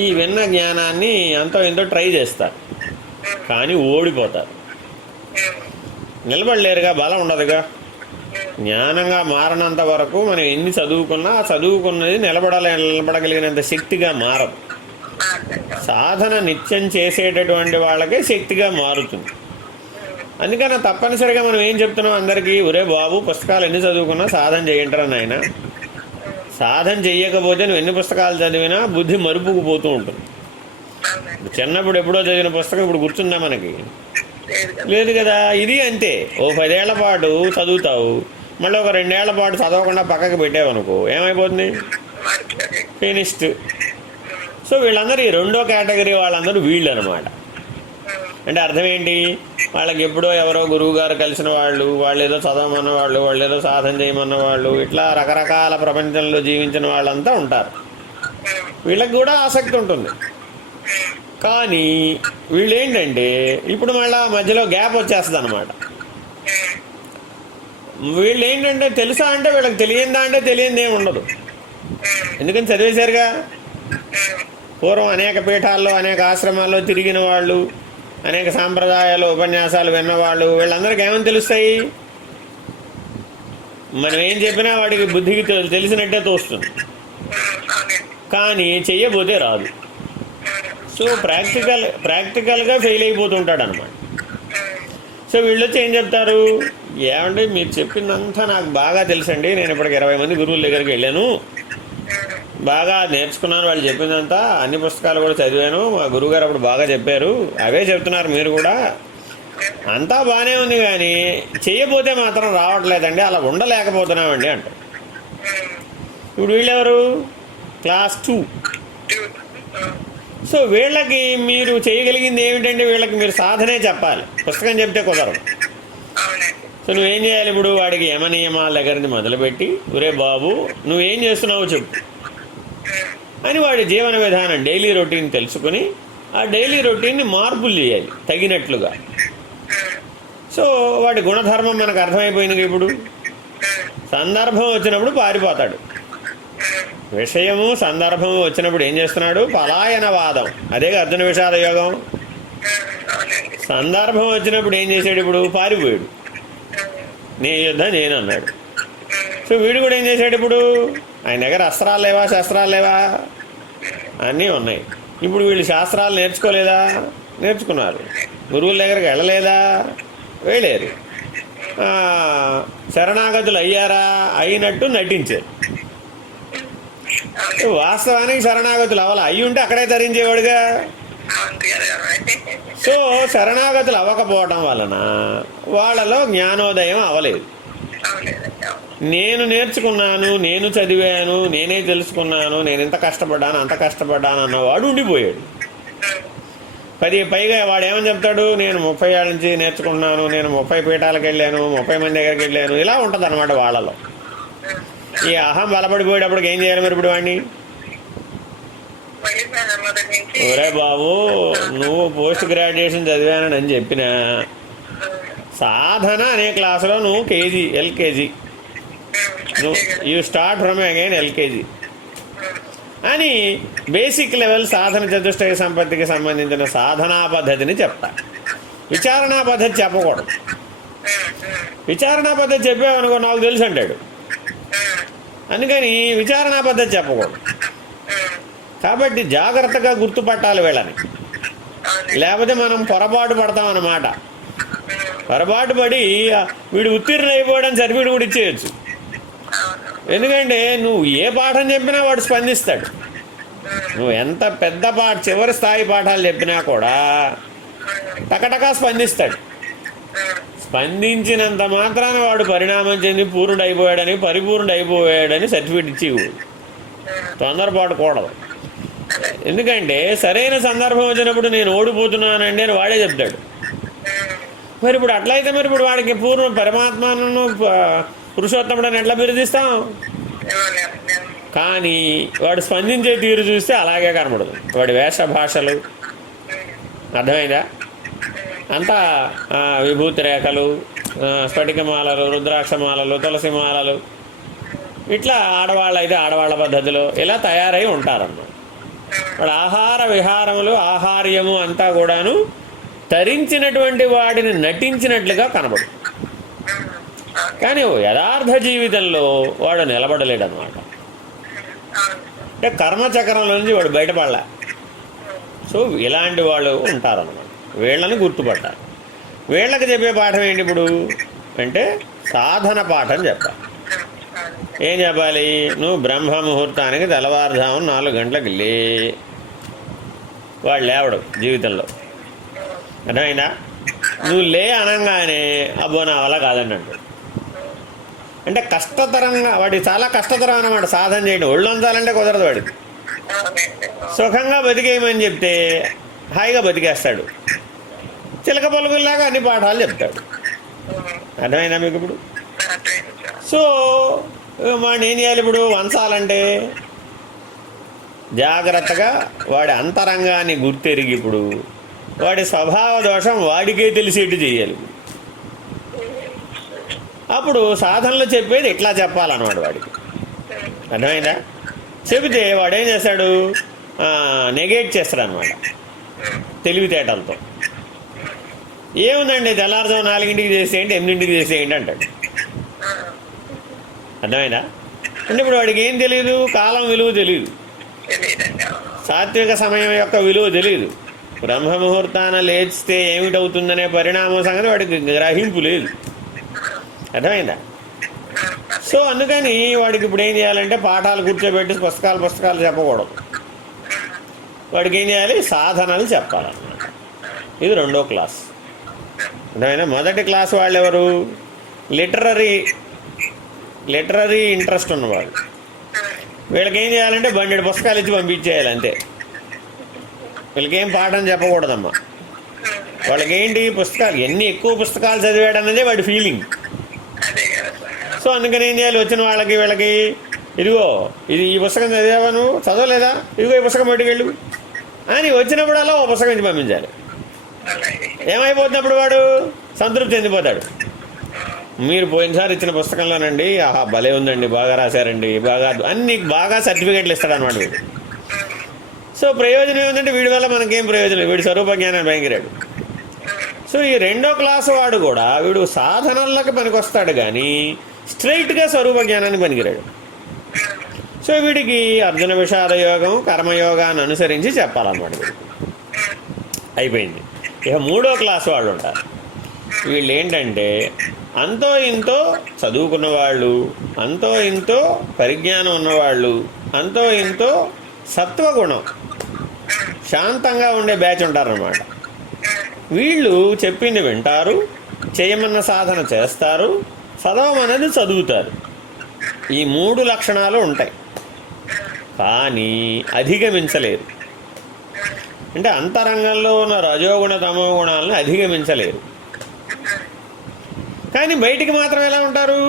ఈ విన్న జ్ఞానాన్ని అంతో ఎంతో ట్రై చేస్తారు, కానీ ఓడిపోతారు. నిలబడలేరుగా, బలం ఉండదుగా. జ్ఞానంగా మారనంత వరకు మనం ఎన్ని చదువుకున్నా ఆ చదువుకున్నది నిలబడగలిగినంత శక్తిగా మారదు. సాధన నిత్యం చేసేటటువంటి వాళ్ళకే శక్తిగా మారుతుంది. అందుకని తప్పనిసరిగా మనం ఏం చెప్తున్నాం అందరికీ, ఒరే బాబు పుస్తకాలు ఎన్ని చదువుకున్నా సాధన చేయంటారా నాయన. సాధన చెయ్యకపోతే నువ్వు ఎన్ని పుస్తకాలు చదివినా బుద్ధి మరుపుకుపోతూ ఉంటుంది. చిన్నప్పుడు ఎప్పుడో చదివిన పుస్తకం ఇప్పుడు గుర్తుందా మనకి? లేదు కదా. ఇది అంతే, ఓ 10 ఏళ్ల పాటు చదువుతావు, మళ్ళీ ఒక 2 ఏళ్ల పాటు చదవకుండా పక్కకు పెట్టావనుకో ఏమైపోతుంది? ఫినిష్డ్. సో వీళ్ళందరూ ఈ రెండో కేటగిరీ వాళ్ళందరూ వీళ్ళు అనమాట. అంటే అర్థం ఏంటి, వాళ్ళకి ఎప్పుడో ఎవరో గురువు గారు కలిసిన వాళ్ళు, వాళ్ళు ఏదో చదవమన్న వాళ్ళు, వాళ్ళు ఏదో సాధన చేయమన్న వాళ్ళు, ఇట్లా రకరకాల ప్రపంచంలో జీవించిన వాళ్ళంతా ఉంటారు. వీళ్ళకి కూడా ఆసక్తి ఉంటుంది. కానీ వీళ్ళు ఏంటంటే ఇప్పుడు మళ్ళీ మధ్యలో గ్యాప్ వచ్చేస్తుంది అనమాట. వీళ్ళు ఏంటంటే తెలుసా అంటే వీళ్ళకి తెలియందా అంటే తెలియంది ఏమి ఉండదు. ఎందుకని చదివేశారుగా. పూర్వం అనేక పీఠాల్లో అనేక ఆశ్రమాల్లో తిరిగిన వాళ్ళు, అనేక సాంప్రదాయాలు ఉపన్యాసాలు విన్నవాళ్ళు, వీళ్ళందరికీ ఏమని తెలుస్తాయి? మనం ఏం చెప్పినా వాడికి బుద్ధికి తెలిసినట్టే తోస్తుంది, కానీ చెయ్యబోతే రాదు. సో ప్రాక్టికల్గా ఫెయిల్ అయిపోతుంటాడు అనమాట. సో వీళ్ళు వచ్చి ఏం చెప్తారు, ఏమంటే మీరు చెప్పిందంతా నాకు బాగా తెలుసండి, నేను ఇప్పటికి 20 మంది గురువుల దగ్గరికి వెళ్ళాను, బాగా నేర్చుకున్నాను, వాళ్ళు చెప్పిందంతా అన్ని పుస్తకాలు కూడా చదివాను, మా గురువుగారు అప్పుడు బాగా చెప్పారు, అవే చెప్తున్నారు మీరు కూడా, అంతా బాగానే ఉంది, కానీ చెయ్యబోతే మాత్రం రావట్లేదండి, అలా ఉండలేకపోతున్నామండి అంటారు. ఇప్పుడు వీళ్ళెవరు? క్లాస్ 2. సో వీళ్ళకి మీరు చేయగలిగింది ఏమిటంటే, వీళ్ళకి మీరు సాధనే చెప్పాలి, పుస్తకం చెప్తే కుదరదు. సో నువ్వేం చేయాలి, ఇప్పుడు వాడికి యమనియమాల దగ్గర నుంచి మొదలుపెట్టి, ఒరే బాబు నువ్వేం చేస్తున్నావో చెప్పు అని వాడి జీవన విధానం డైలీ రొటీన్ తెలుసుకుని ఆ డైలీ రొటీన్ని మార్పులు చేయాలి తగినట్లుగా. సో వాడి గుణధర్మం మనకు అర్థమైపోయింది. ఇప్పుడు సందర్భం వచ్చినప్పుడు పారిపోతాడు, విషయము సందర్భము వచ్చినప్పుడు ఏం చేస్తున్నాడు? పలాయనవాదం. అదే అర్జున విషాద యోగం. సందర్భం వచ్చినప్పుడు ఏం చేశాడు? ఇప్పుడు పారిపోయాడు, నీ యుద్ధం నేను అన్నాడు. సో వీడు కూడా ఏం చేశాడు? ఇప్పుడు ఆయన దగ్గర అస్త్రాలు లేవా, శస్త్రాలు లేవా? అన్నీ ఉన్నాయి. ఇప్పుడు వీళ్ళు శాస్త్రాలు నేర్చుకోలేదా? నేర్చుకున్నారు. గురువుల దగ్గరికి వెళ్ళలేదా? వెళ్ళారు. శరణాగతులు అయ్యారా? అయినట్టు నటించారు. వాస్తవానికి శరణాగతులు అవ్వాలి. అయ్యి ఉంటే అక్కడే తరించేవాడుగా. సో శరణాగతులు అవ్వకపోవడం వలన వాళ్ళలో జ్ఞానోదయం అవ్వలేదు. నేను నేర్చుకున్నాను, నేను చదివాను, నేనే తెలుసుకున్నాను, నేను ఇంత కష్టపడ్డాను అంత కష్టపడ్డాను అన్నవాడు ఉండిపోయాడు. పైగా వాడు ఏమని చెప్తాడు? నేను 30 ఏళ్ళ నుంచి నేర్చుకున్నాను, నేను 30 పీఠాలకు వెళ్ళాను, 30 మంది దగ్గరికి వెళ్ళాను. ఇలా ఉంటుంది అనమాట వాళ్ళలో. ఈ అహం బలపడిపోయేటప్పటికి ఏం చేయాలి మరి ఇప్పుడు వాడిని? ఒరే బాబు నువ్వు పోస్ట్ గ్రాడ్యుయేషన్ చదివానని అని చెప్పినా సాధన అనే క్లాసులో నువ్వు ఎల్కేజీ నువ్వు you start from again LKG అని బేసిక్ లెవెల్ సాధన చతుష్టయ సంపత్తికి సంబంధించిన సాధనా పద్ధతిని చెప్తా. విచారణా పద్ధతి చెప్పకూడదు. విచారణా పద్ధతి చెప్పావనుకో నాకు తెలుసు అంటాడు. అందుకని విచారణా పద్ధతి చెప్పకూడదు. కాబట్టి జాగ్రత్తగా గుర్తుపట్టాలి వీళ్ళని, లేకపోతే మనం పొరపాటు పడతాం అన్నమాట. పొరపాటు పడి వీడు ఉత్తీర్ణ అయిపోవడానికి సర్టిఫికేట్ కూడా ఇచ్చేయచ్చు. ఎందుకంటే నువ్వు ఏ పాఠం చెప్పినా వాడు స్పందిస్తాడు. నువ్వు ఎంత పెద్ద చివరి స్థాయి పాఠాలు చెప్పినా కూడా టకటకా స్పందిస్తాడు. స్పందించినంత మాత్రాన వాడు పరిణామం చెంది పరిపూర్ణుడు అయిపోయాడని సర్టిఫికేట్ ఇచ్చి తొందరపాటు కూడదు. ఎందుకంటే సరైన సందర్భం వచ్చినప్పుడు నేను ఓడిపోతున్నానండి అని వాడే చెప్తాడు. మరి ఇప్పుడు అట్లయితే మరి ఇప్పుడు వాడికి పూర్వం పరమాత్మను పురుషోత్తముడని ఎట్లా బిరుదిస్తాం? కానీ వాడు స్పందించే తీరు చూస్తే అలాగే కనబడదు. వాడి వేష భాషలు అర్థమైందా? అంతా విభూతి రేఖలు, స్ఫటికమాలలు, రుద్రాక్షమాలలు, తులసిమాలలు, ఇట్లా ఆడవాళ్ళు అయితే ఆడవాళ్ళ పద్ధతిలో ఇలా తయారై ఉంటారన్నమాట. వాడు ఆహార విహారములు, ఆహార్యము అంతా కూడాను తరించినటువంటి వాడిని నటించినట్లుగా కనబడు. కానీ యథార్థ జీవితంలో వాడు నిలబడలేడు అన్నమాట. అంటే కర్మచక్రంలో నుంచి వాడు బయటపడలే. సో ఇలాంటి వాళ్ళు ఉంటారన్నమాట. వీళ్ళని గుర్తుపట్టాలి. వీళ్ళకి చెప్పే పాఠం ఏంటి ఇప్పుడు అంటే సాధన పాఠం చెప్పాలి. ఏం చెప్పాలి? నువ్వు బ్రహ్మ ముహూర్తానికి తెల్లవారుజామున 4 గంటలకు లే. వాడు లేవడు జీవితంలో, అర్థమైందా? నువ్వు లే అనగానే అబ్బో నా వల్ల కాదండి అంటాడు. అంటే కష్టతరంగా, వాడికి చాలా కష్టతరం అన్నమాట సాధన చేయడం. ఒళ్ళు అంచాలంటే కుదరదు వాడికి. సుఖంగా బతికేయమని చెప్తే హాయిగా బతికేస్తాడు. చిలక పలుకుల్లాగా అన్ని పాఠాలు చెప్తాడు. అర్థమైందా మీకు ఇప్పుడు? సో వాడిని ఏం చేయాలి ఇప్పుడు? వంచాలంటే జాగ్రత్తగా వాడి అంతరంగాన్ని గుర్తెరిగి ఇప్పుడు వాడి స్వభావ దోషం వాడికే తెలిసేట్టు చేయాలి. అప్పుడు సాధనలో చెప్పేది ఇట్లా చెప్పాలన్నమాట వాడికి. అర్థమైందా? చెబితే వాడు ఏం చేస్తాడు? నెగేట్ చేస్తాడు అనమాట తెలివితేటలతో. ఏముందండి తెల్లారుజాము 4ంటికి చేసేయండి, 8ంటికి చేసేయండి అంటాడు. అర్థమైందా? అంటే ఇప్పుడు వాడికి ఏం తెలియదు? కాలం విలువ తెలియదు, సాత్విక సమయం యొక్క విలువ తెలియదు, బ్రహ్మముహూర్తాన లేస్తే ఏమిటవుతుందనే పరిణామం సంగతి వాడికి గ్రహింపు లేదు. అర్థమైందా? సో అందుకని వాడికి ఇప్పుడు ఏం చేయాలంటే పాఠాలు కూర్చోబెట్టి పుస్తకాలు చెప్పకూడదు. వాడికి ఏం చేయాలి? సాధనలు చెప్పాలన్నమాట. ఇది 2వ క్లాస్. అర్థమైనా? మొదటి క్లాస్ వాళ్ళు ఎవరు? లిటరరీ ఇంట్రెస్ట్ ఉన్నవాళ్ళు. వీళ్ళకి ఏం చేయాలంటే బండెడు పుస్తకాలు ఇచ్చి పంపించేయాలి అంతే. వీళ్ళకేం పాఠం చెప్పకూడదమ్మా. వాళ్ళకేంటి? పుస్తకాలు ఎన్ని ఎక్కువ పుస్తకాలు చదివాడు అన్నదే వాడి ఫీలింగ్. సో అందుకని ఏం చేయాలి? వచ్చిన వీళ్ళకి ఇదిగో ఇది ఈ పుస్తకం చదివావా, నువ్వు చదవలేదా, ఇదిగో ఈ పుస్తకం పట్టుకెళ్ళు అని వచ్చినప్పుడల్లా ఓ పుస్తకం ఇచ్చి పంపించాలి. ఏమైపోతున్నప్పుడు వాడు సంతృప్తి చెందిపోతాడు. మీరు పోయినసారి ఇచ్చిన పుస్తకంలోనండి ఆహా భలే ఉందండి, బాగా రాశారండి, అన్ని బాగా సర్టిఫికేట్లు ఇస్తాడు అనమాట వీడు. సో ప్రయోజనం ఏమిటంటే వీడి వల్ల మనకేం ప్రయోజనం? వీడి స్వరూప జ్ఞానాన్ని భయంకరాడు. సో ఈ 2వ క్లాసు వాడు కూడా వీడు సాధనలకు పనికొస్తాడు కానీ స్ట్రైట్గా స్వరూప జ్ఞానాన్ని పనికిరాడు. సో వీడికి అర్జున విషాద యోగం, కర్మయోగాన్ని అనుసరించి చెప్పాలన్నమాట వీడికి. అయిపోయింది. ఇక 3వ క్లాసు వాళ్ళు ఉంటారు. వీళ్ళు ఏంటంటే అంతో ఇంతో చదువుకున్న వాళ్ళు, అంతో ఇంతో పరిజ్ఞానం ఉన్నవాళ్ళు, అంతో ఇంతో సత్వగుణం, శాంతంగా ఉండే బ్యాచ్ ఉంటారన్నమాట. వీళ్ళు చెప్పింది వింటారు, చేయమన్న సాధన చేస్తారు, చదవమన్నది చదువుతారు. ఈ 3 లక్షణాలు ఉంటాయి. కానీ అధిగమించలేరు. అంటే అంతరంగంలో ఉన్న రజోగుణ తమో గుణాలను అధిగమించలేరు. కానీ బయటికి మాత్రం ఎలా ఉంటారు?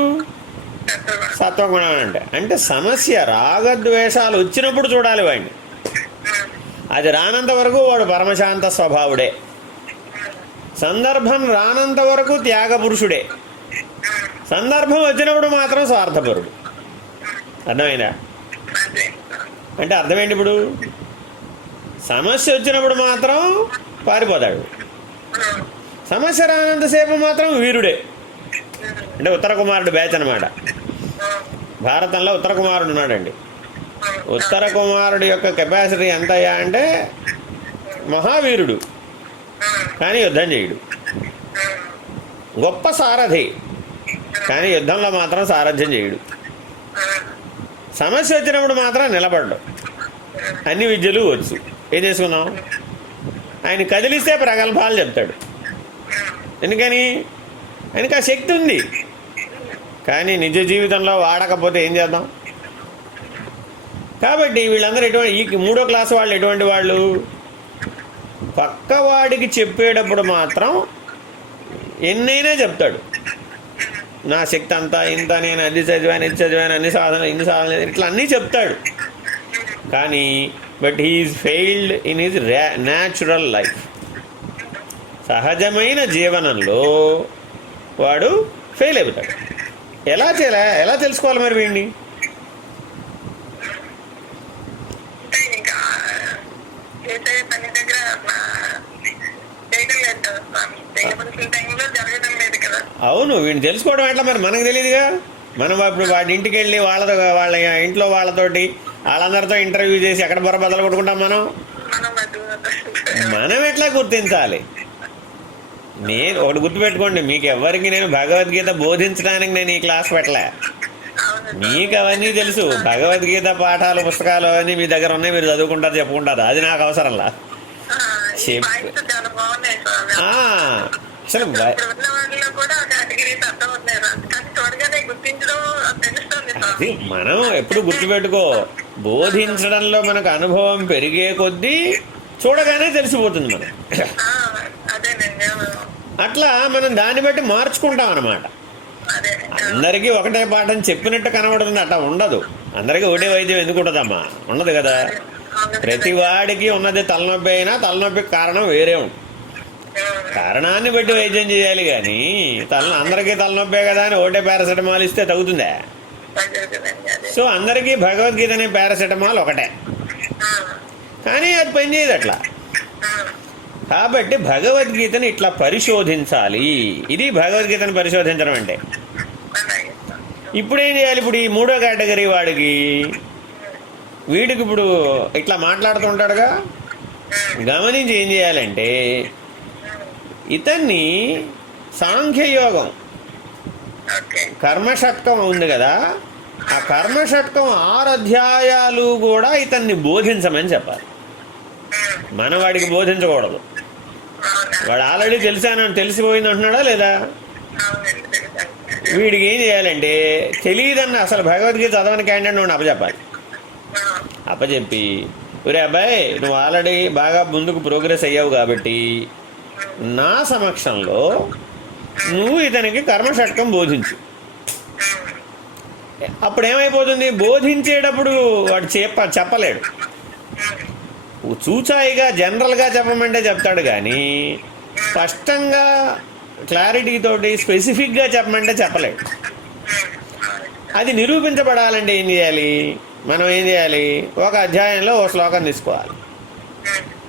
సత్వగుణం అంటే సమస్య రాగద్వేషాలు వచ్చినప్పుడు చూడాలి వాడిని. అది రానంత వరకు వాడు పరమశాంత స్వభావుడే. సందర్భం రానంత వరకు త్యాగపురుషుడే. సందర్భం వచ్చినప్పుడు మాత్రం స్వార్థపరుడు. అర్థమైందా? అంటే అర్థమేంటి? ఇప్పుడు సమస్య వచ్చినప్పుడు మాత్రం పారిపోతాడు, సమస్య రానంతసేపు మాత్రం వీరుడే. అంటే ఉత్తర కుమారుడు బ్యాచ్ అనమాట. భారతంలో ఉత్తర కుమారుడు ఉన్నాడండి. ఉత్తర కుమారుడు యొక్క కెపాసిటీ ఎంతయ్యా అంటే మహావీరుడు, కానీ యుద్ధం చేయడు. గొప్ప సారథి, కానీ యుద్ధంలో మాత్రం సారథ్యం చేయడు. సమస్య వచ్చినప్పుడు మాత్రం నిలబడ్డు. అన్ని విద్యలు వచ్చు. ఏం చేసుకున్నాం? ఆయన కదిలిస్తే ప్రగల్భాలు చెప్తాడు. ఎందుకని? ఆయనకి ఆ శక్తి ఉంది. కానీ నిజ జీవితంలో వాడకపోతే ఏం చేద్దాం? కాబట్టి వీళ్ళందరూ ఎటువంటి ఈ 3వ క్లాసు వాళ్ళు ఎటువంటి వాళ్ళు, పక్కవాడికి చెప్పేటప్పుడు మాత్రం ఎన్నైనా చెప్తాడు. నా శక్తి అంతా ఇంత, నేను అది చదివాను ఇది చదివాను అన్ని సాధనలు ఇన్ని సాధనలు ఇట్లా అన్నీ చెప్తాడు. కానీ but he's failed in his natural life. సహజమైన జీవనంలో వాడు ఫెయిల్ అయిపోతాడు. ఎలా తెలుసుకోవాలి మరి వీడిని? అవును, వీడిని తెలుసుకోవడం ఎట్లా మరి? మనకు తెలియదుగా. మనం ఇప్పుడు వాడి ఇంటికి వెళ్ళి వాళ్ళ ఇంట్లో వాళ్ళతోటి వాళ్ళందరితో ఇంటర్వ్యూ చేసి ఎక్కడ బొర బద్దలు కొట్టుకుంటాం మనం ఎట్లా గుర్తించాలి? నేను ఒకటి గుర్తుపెట్టుకోండి, మీకు ఎవరికి నేను భగవద్గీత బోధించడానికి నేను ఈ క్లాస్ పెట్టలే. మీకు అవన్నీ తెలుసు. భగవద్గీత పాఠాలు పుస్తకాలు అవన్నీ మీ దగ్గర ఉన్నాయి, మీరు చదువుకుంటారు చెప్పుకుంటారు. అది నాకు అవసరంలా. అసలు అది మనం ఎప్పుడు గుర్తుపెట్టుకో, బోధించడంలో మనకు అనుభవం పెరిగే కొద్దీ చూడగానే తెలిసిపోతుంది మనం. అట్లా మనం దాన్ని బట్టి మార్చుకుంటాం అన్నమాట. అందరికీ ఒకటే పాఠం చెప్పినట్టు కనబడుతుంది, అట్లా ఉండదు. అందరికీ ఒకటే వైద్యం ఎందుకు ఉంటుందమ్మా? ఉండదు కదా. ప్రతి వాడికి ఉన్నది తలనొప్పి అయినా తలనొప్పికి కారణం వేరే ఉంటుంది. కారణాన్ని బట్టి వైద్యం చేయాలి. కానీ అందరికీ తలనొప్పే కదా అని ఒకటే పారాసెటమాల్ ఇస్తే తగ్గుతుందా? సో అందరికీ భగవద్గీత అనే పారాసెటమాల్ ఒకటే, కానీ అది పనిచేయదు అట్లా. కాబట్టి భగవద్గీతను ఇట్లా పరిశోధించాలి. ఇది భగవద్గీతను పరిశోధించడం అంటే. ఇప్పుడు ఏం చేయాలి? ఇప్పుడు ఈ 3వ కేటగిరీ వీడికి ఇప్పుడు ఇట్లా మాట్లాడుతుంటాడుగా, గమనించి ఏం చేయాలంటే ఇతన్ని సాంఖ్యయోగం కర్మషట్కం ఉంది కదా, ఆ కర్మషట్కం 6 అధ్యాయాలు కూడా ఇతన్ని బోధించమని చెప్పాలి. మనం వాడికి బోధించకూడదు. వాడు ఆల్రెడీ తెలిసిపోయింది అంటున్నాడా లేదా? వీడికి ఏం చేయాలంటే తెలియదన్న అసలు భగవద్గీత చదవని క్యాండిడేట్ నువ్వు అప్పచెప్పాలి. అప్పచెప్పి, ఒరే అబ్బాయి, నువ్వు ఆల్రెడీ బాగా ముందుకు ప్రోగ్రెస్ అయ్యావు కాబట్టి నా సమక్షంలో నువ్వు ఇతనికి కర్మషట్కం బోధించు. అప్పుడు ఏమైపోతుంది? బోధించేటప్పుడు వాడు చెప్పలేడు. చూచాయిగా జనరల్గా చెప్పమంటే చెప్తాడు, కానీ స్పష్టంగా క్లారిటీతోటి స్పెసిఫిక్గా చెప్పమంటే చెప్పలేడు. అది నిరూపించబడాలంటే ఏం చేయాలి? మనం ఏం చేయాలి? ఒక అధ్యాయంలో ఓ శ్లోకం తీసుకోవాలి,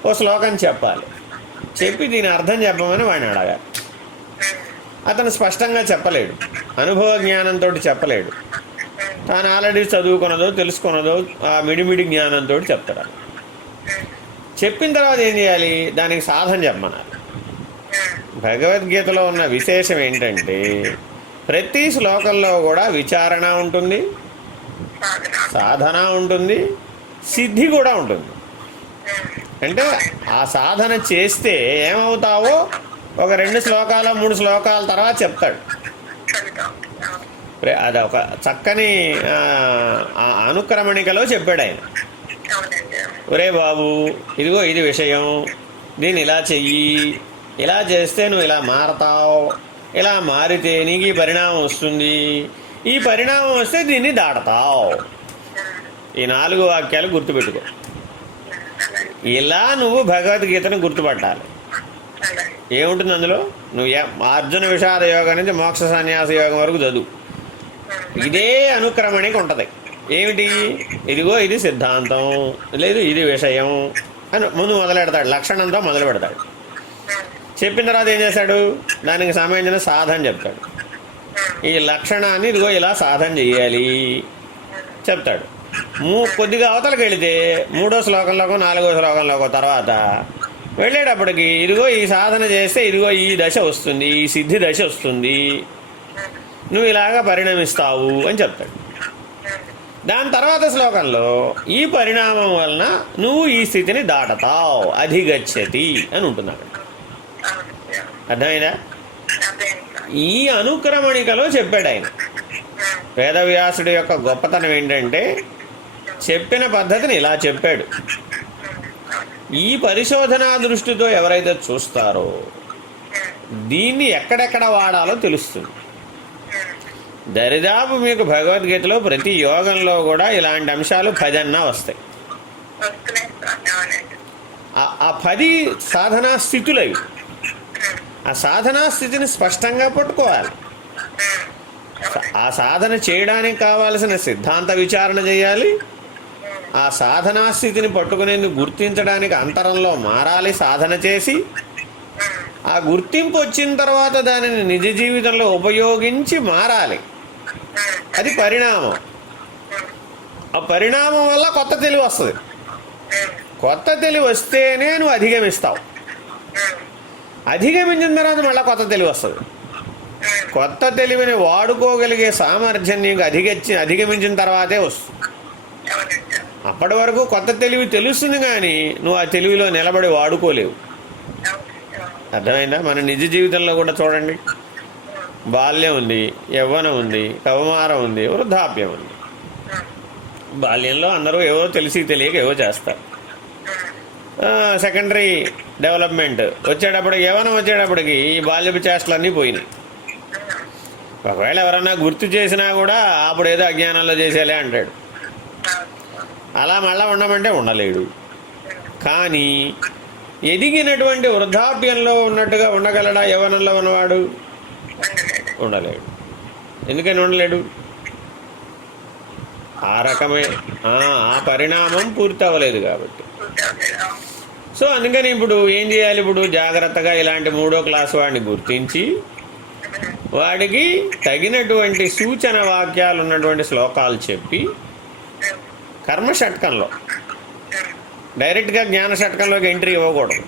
ఓ శ్లోకం చెప్పాలి. చెప్పి దీని అర్థం చెప్పమని వాడిని అడగాలి. అతను స్పష్టంగా చెప్పలేడు, అనుభవ జ్ఞానంతో చెప్పలేడు. తాను ఆల్రెడీ చదువుకున్నదో తెలుసుకున్నదో ఆ మిడిమిడి జ్ఞానంతో చెప్తాడు. చెప్పిన తర్వాత ఏం చేయాలి? దానికి సాధన చెప్పమన్నారు. భగవద్గీతలో ఉన్న విశేషం ఏంటంటే ప్రతి శ్లోకంలో కూడా విచారణ ఉంటుంది, సాధన ఉంటుంది, సిద్ధి కూడా ఉంటుంది. అంటే ఆ సాధన చేస్తే ఏమవుతావో ఒక 2 శ్లోకాలు 3 శ్లోకాల తర్వాత చెప్తాడు. అది ఒక చక్కని అనుక్రమణికలో చెప్పాడు ఆయన. ఒరే బాబు, ఇదిగో ఇది విషయం, దీన్ని ఇలా చెయ్యి, ఇలా చేస్తే నువ్వు ఇలా మారతావు, ఇలా మారితే నీకు ఈ పరిణామం వస్తుంది, ఈ పరిణామం వస్తే దీన్ని దాటతావు. ఈ 4 వాక్యాలు గుర్తుపెట్టుకో. ఇలా నువ్వు భగవద్గీతను గుర్తుపట్టాలి. ఏముంటుంది అందులో? నువ్వు అర్జున విషాద యోగం నుంచి మోక్ష సన్యాస యోగం వరకు చదువు. ఇదే అనుక్రమణిక ఉంటుంది. ఏమిటి? ఇదిగో ఇది సిద్ధాంతం, లేదు ఇది విషయం అని ముందు మొదలెడతాడు. లక్షణంతో మొదలు పెడతాడు. చెప్పిన తర్వాత ఏం చేస్తాడు? దానికి సంబంధించిన సాధన చెప్తాడు. ఈ లక్షణాన్ని ఇదిగో ఇలా సాధన చెయ్యాలి చెప్తాడు. కొద్దిగా అవతలకు వెళితే 3వ శ్లోకంలోకో 4వ శ్లోకంలోకో తర్వాత వెళ్ళేటప్పటికి ఇదిగో ఈ సాధన చేస్తే ఇదిగో ఈ దశ వస్తుంది, ఈ సిద్ధి దశ వస్తుంది, నువ్వు ఇలాగా పరిణమిస్తావు అని చెప్తాడు. దాని తర్వాత శ్లోకంలో ఈ పరిణామం వలన నువ్వు ఈ స్థితిని దాటతావు, అధిగచ్చతి అని ఉంటున్నాడు. అర్థమైందా? ఈ అనుక్రమణికలో చెప్పాడు ఆయన. వేదవ్యాసుడి యొక్క గొప్పతనం ఏంటంటే చెప్పిన పద్ధతిని ఇలా చెప్పాడు. ఈ పరిశోధనా దృష్టితో ఎవరైతే చూస్తారో దీన్ని ఎక్కడెక్కడ వాడాలో తెలుస్తుంది. దరిదాపు మీకు భగవద్గీతలో ప్రతి యోగంలో కూడా ఇలాంటి అంశాలు 10 అన్నా వస్తాయి. ఆ 10 సాధనా స్థితులు అవి. ఆ సాధనా స్థితిని స్పష్టంగా పట్టుకోవాలి. ఆ సాధన చేయడానికి కావాల్సిన సిద్ధాంత విచారణ చేయాలి. ఆ సాధనా స్థితిని పట్టుకునేందుకు గుర్తించడానికి అంతరంలో మారాలి, సాధన చేసి ఆ గుర్తింపు వచ్చిన తర్వాత దానిని నిజ జీవితంలో ఉపయోగించి మారాలి. అది పరిణామం. ఆ పరిణామం వల్ల కొత్త తెలివి వస్తుంది. కొత్త తెలివి వస్తేనే నువ్వు అధిగమిస్తావు. అధిగమించిన తర్వాత మళ్ళీ కొత్త తెలివి వస్తుంది. కొత్త తెలివిని వాడుకోగలిగే సామర్థ్యం నీకు అధిగమించిన తర్వాతే వస్తుంది. అప్పటి వరకు కొత్త తెలివి తెలుస్తుంది, కానీ నువ్వు ఆ తెలివిలో నిలబడి వాడుకోలేవు. అర్థమైందా? మన నిజ జీవితంలో కూడా చూడండి, బాల్యం ఉంది, యవ్వనం ఉంది, కౌమారం ఉంది, వృద్ధాప్యం ఉంది. బాల్యంలో అందరూ ఏవో తెలిసి తెలియక ఏవో చేస్తారు. సెకండరీ డెవలప్మెంట్ వచ్చేటప్పటికి, యవ్వనం వచ్చేటప్పటికి ఈ బాల్యపు చేష్టలన్నీ పోయినాయి. ఒకవేళ ఎవరన్నా గుర్తు చేసినా కూడా అప్పుడు ఏదో అజ్ఞానంలో చేసేలే అంటాడు. అలా మళ్ళా ఉండమంటే ఉండలేడు. కానీ ఎదిగినటువంటి వృద్ధాప్యంలో ఉన్నట్టుగా ఉండగలడా యవ్వనంలో ఉన్నవాడు? ఉండలేడు. ఎందుకని ఉండలేడు? ఆ రకమే ఆ పరిణామం పూర్తి అవ్వలేదు కాబట్టి. సో అందుకని ఇప్పుడు ఏం చేయాలి? ఇప్పుడు జాగ్రత్తగా ఇలాంటి 3వ క్లాసు వాడిని గుర్తించి వాడికి తగినటువంటి సూచన వాక్యాలు ఉన్నటువంటి శ్లోకాలు చెప్పి, కర్మ షట్కంలో డైరెక్ట్గా జ్ఞాన షట్కంలోకి ఎంట్రీ ఇవ్వకూడదు.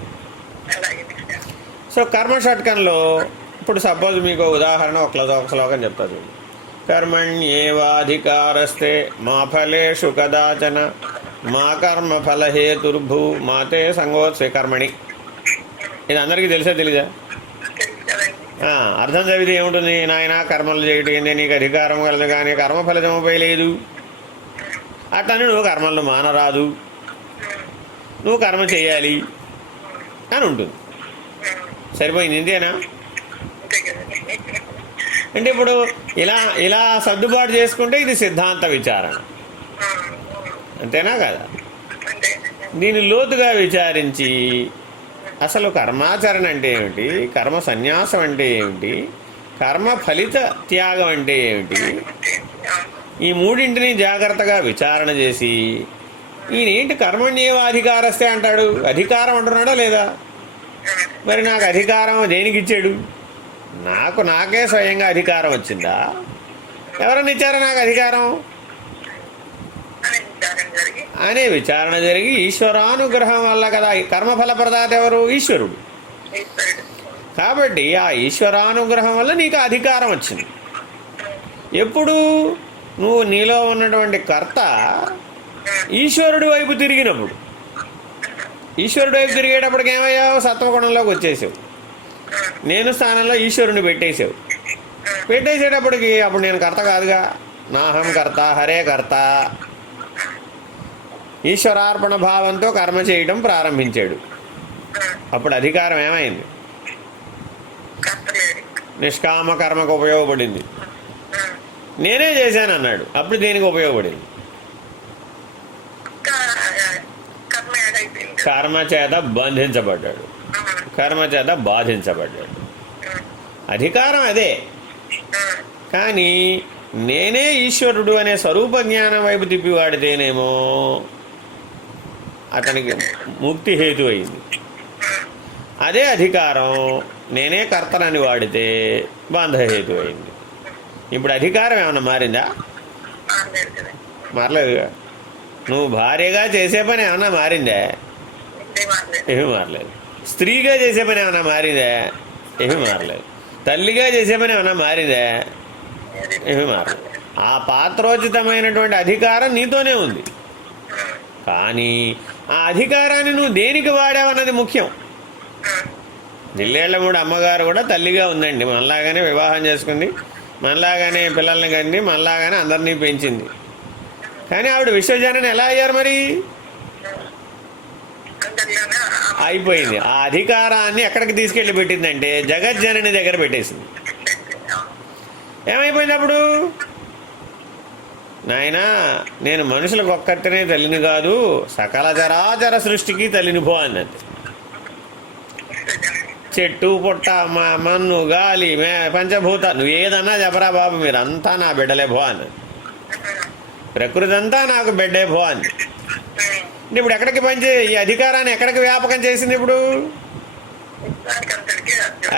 సో కర్మ షట్కంలో ఇప్పుడు సపోజ్ మీకు ఉదాహరణ ఒక శ్లోకం చెప్తాను. కర్మణ్యేవాధికారస్తే మా ఫలేషు కదాచన మా కర్మ ఫలహేతుర్భూ మాతే సంగోత్సే కర్మణి. ఇది అందరికీ తెలిసా తెలీదా? అర్థం చదివితే ఏముంటుంది? నాయన కర్మలు చేయటం నీకు అధికారం కలదు, కానీ కర్మ ఫలితముపై లేదు. అట్లని నువ్వు కర్మలను మానరాదు, నువ్వు కర్మ చేయాలి అని ఉంటుంది. సరిపోయింది. ఇంతేనా? అంటే ఇప్పుడు ఇలా సర్దుబాటు చేసుకుంటే ఇది సిద్ధాంత విచారణ, అంతేనా కదా? దీన్ని లోతుగా విచారించి అసలు కర్మాచరణ అంటే ఏమిటి, కర్మ సన్యాసం అంటే ఏమిటి, కర్మ ఫలిత త్యాగం అంటే ఏమిటి, ఈ మూడింటిని జాగ్రత్తగా విచారణ చేసి ఈయనేంటి కర్మణ్యేవ అధికారస్తే అంటాడు? అధికారం అంటున్నాడా లేదా? మరి నాకు అధికారం దేనికి ఇచ్చాడు? నాకే స్వయంగా అధికారం వచ్చిందా? ఎవరన్నా ఇచ్చారా నాకు అధికారం అనే విచారణ జరిగి ఈశ్వరానుగ్రహం వల్ల కదా. కర్మఫల ప్రదాత ఎవరు? ఈశ్వరుడు. కాబట్టి ఆ ఈశ్వరానుగ్రహం వల్ల నీకు అధికారం వచ్చింది. ఎప్పుడు నువ్వు నీలో ఉన్నటువంటి కర్త ఈశ్వరుడి వైపు తిరిగినప్పుడు, ఈశ్వరుడి వైపు తిరిగేటప్పటికి ఏమయ్యావు? సత్వగుణంలోకి వచ్చేసావు. నేను స్థానంలో ఈశ్వరుని పెట్టేసేటప్పటికి అప్పుడు నేను కర్త కాదుగా. నాహం కర్త హరే కర్త. ఈశ్వరార్పణ భావంతో కర్మ చేయడం ప్రారంభించాడు. అప్పుడు అధికారం ఏమైంది? నిష్కామ కర్మకు ఉపయోగపడింది. నేనే చేశాను అన్నాడు, అప్పుడు దేనికి ఉపయోగపడింది? కర్మ చేత బంధించబడ్డాడు, కర్మ చేత బాధించబడ్డాడు. అధికారం అదే, కానీ నేనే ఈశ్వరుడు అనే స్వరూప జ్ఞానం వైపు తిప్పి వాడితేనేమో అతనికి ముక్తి హేతు అయింది. అదే అధికారం నేనే కర్తనని వాడితే బంధహేతు అయింది. ఇప్పుడు అధికారం ఏమన్నా మారిందా? మారలేదుగా. నువ్వు భార్యగా చేసే పని ఏమన్నా మారిందా? ఏమీ మారలేదు. స్త్రీగా చేసే పని ఏమన్నా మారిందా? ఏమీ మారలేదు. తల్లిగా చేసే పని ఏమన్నా మారిందా? ఏమీ మారలేదు. ఆ పాత్రోచితమైనటువంటి అధికారం నీతోనే ఉంది, కానీ ఆ అధికారాన్ని నువ్వు దేనికి వాడావన్నది ముఖ్యం. జిల్లేళ్లమూడి అమ్మగారు కూడా తల్లిగా ఉందండి. మనలాగానే వివాహం చేసుకుంది, మనలాగానే పిల్లల్ని కంది, మనలాగానే అందరినీ పెంచింది. కానీ ఆవిడ విశ్వజనని ఎలా అయ్యారు మరి? అందరిలోనే అయిపోయింది. ఆ అధికారాన్ని ఎక్కడికి తీసుకెళ్ళి పెట్టిందంటే జగజ్జనని దగ్గర పెట్టేసింది. ఏమైపోయింది అప్పుడు? నాయనా, నేను మనుషులకు ఒక్కటినే తల్లిని కాదు, సకల చరాచర సృష్టికి తల్లిని పో అన్నది. చెట్టు పుట్ట మన్ను గాలి పంచభూత నువ్వు ఏదన్నా చెప్పరా బాబు, మీరంతా నా బిడ్డలే పో అన్నది. ప్రకృతి అంతా నాకు బిడ్డే పో అంది. ఇప్పుడు ఎక్కడికి ఈ అధికారాన్ని ఎక్కడికి వ్యాపకం చేసింది? ఇప్పుడు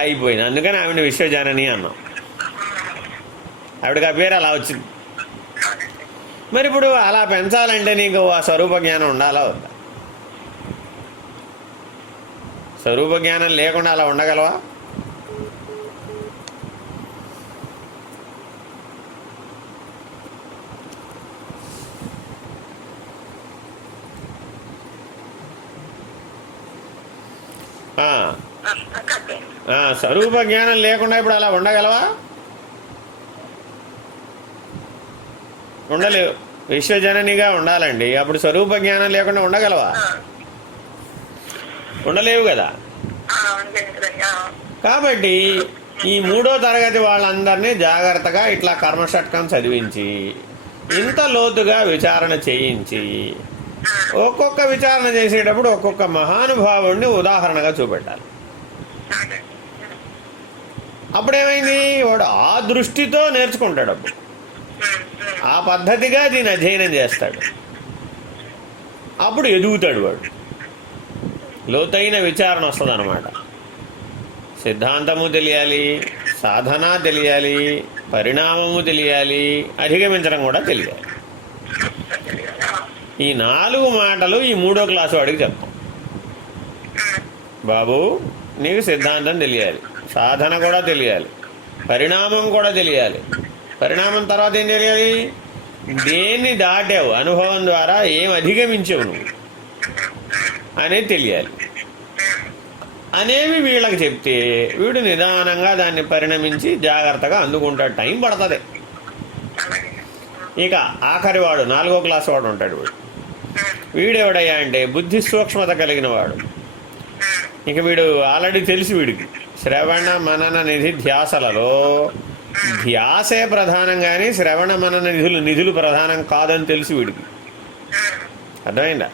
అయిపోయింది. అందుకని ఆవిడ విశ్వజనని అన్నాం. ఆవిడకి ఆ పేరు అలా వచ్చింది. మరి ఇప్పుడు అలా పెంచాలంటే నీకు ఆ స్వరూప జ్ఞానం ఉండాలా వద్దా? స్వరూప జ్ఞానం లేకుండా అలా ఉండగలవా? స్వరూప జ్ఞానం లేకుండా ఇప్పుడు అలా ఉండగలవా? ఉండలేవు. విశ్వజననిగా ఉండాలండి. అప్పుడు స్వరూప జ్ఞానం లేకుండా ఉండగలవా? ఉండలేవు కదా. కాబట్టి ఈ 3వ తరగతి వాళ్ళందరినీ జాగ్రత్తగా ఇట్లా కర్మషట్కం చదివించి ఇంత లోతుగా విచారణ చేయించి ఒక్కొక్క విచారణ చేసేటప్పుడు ఒక్కొక్క మహానుభావుడిని ఉదాహరణగా చూపెట్టాలి. అప్పుడేమైంది? వాడు ఆ దృష్టితో నేర్చుకుంటాడు. అప్పుడు ఆ పద్ధతిగా దీన్ని అధ్యయనం చేస్తాడు. అప్పుడు ఎదుగుతాడు వాడు. లోతైన విచారణ వస్తుంది అన్నమాట. సిద్ధాంతము తెలియాలి, సాధన తెలియాలి, పరిణామము తెలియాలి, అధిగమించడం కూడా తెలియాలి. ఈ 4 మాటలు ఈ 3వ క్లాసు వాడికి చెప్తాం. బాబు, నీకు సిద్ధాంతం తెలియాలి, సాధన కూడా తెలియాలి, పరిణామం కూడా తెలియాలి. పరిణామం తర్వాత ఏం తెలియాలి? దేన్ని దాటావు, అనుభవం ద్వారా ఏం అధిగమించావు నువ్వు అనేది తెలియాలి. అనేవి వీళ్ళకి చెప్తే వీడు నిదానంగా దాన్ని పరిణమించి జాగ్రత్తగా అందుకుంటాడు. టైం పడుతుంది. ఇక ఆఖరి వాడు 4వ క్లాస్ వాడు ఉంటాడు. వీడెవడయ్యా అంటే బుద్ధి సూక్ష్మత కలిగిన వాడు. ఇక వీడు ఆల్రెడీ తెలిసి వీడికి శ్రవణ మనన నిధి ధ్యాసలలో ధ్యాసే ప్రధానం కానీ శ్రవణ మనన నిధులు ప్రధానం కాదని తెలిసి వీడికి అర్థమైందా?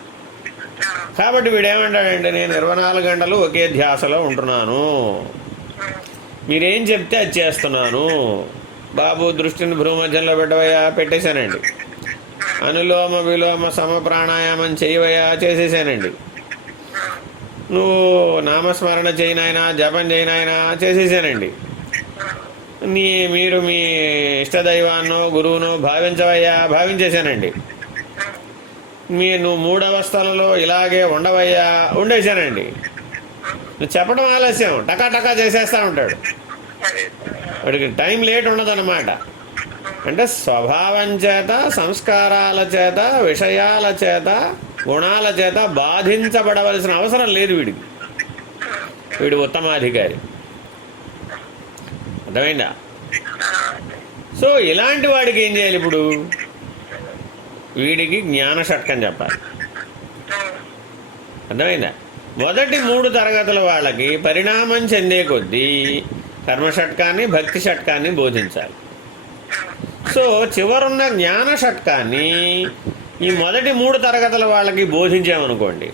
కాబట్టి వీడేమంటాడంటే, నేను 24 గంటలు ఒకే ధ్యాసలో ఉంటున్నాను, మీరేం చెప్తే అది చేస్తున్నాను. బాబు, దృష్టిని భ్రూమధ్యంలో పెట్టవయ్యా, పెట్టేశానండి. అనులోమ విలోమ సమ ప్రాణాయామం చేయవయ్యా, చేసేసానండి. నువ్వు నామస్మరణ చేయనాయనా, జపం చేయనాయనా, చేసేసానండి. మీరు మీ ఇష్టదైవాన్నో గురువునో భావించవయ్యా, భావించేశానండి. నువ్వు 3 అవస్థలలో ఇలాగే ఉండవయ్యా, ఉండేశానండి. నువ్వు చెప్పడం ఆలస్యం, టకా చేసేస్తా ఉంటాడు. వాడికి టైం లేట్ ఉండదన్నమాట. అంటే స్వభావం చేత, సంస్కారాల చేత, విషయాల చేత, గుణాల చేత బాధించబడవలసిన అవసరం లేదు వీడికి. వీడు ఉత్తమాధికారి. అర్థమైందా? సో ఇలాంటి వాడికి ఏం చేయాలి? ఇప్పుడు వీడికి జ్ఞాన షట్కం చెప్పాలి. అర్థమైందా? మొదటి 3 తరగతుల వాళ్ళకి పరిణామం చెందే కొద్దీ కర్మషట్కాన్ని, భక్తి షట్కాన్ని బోధించాలి. సో చివరున్న జ్ఞాన షట్కాన్ని ఈ మొదటి 3 తరగతుల వాళ్ళకి బోధించామనుకోండి,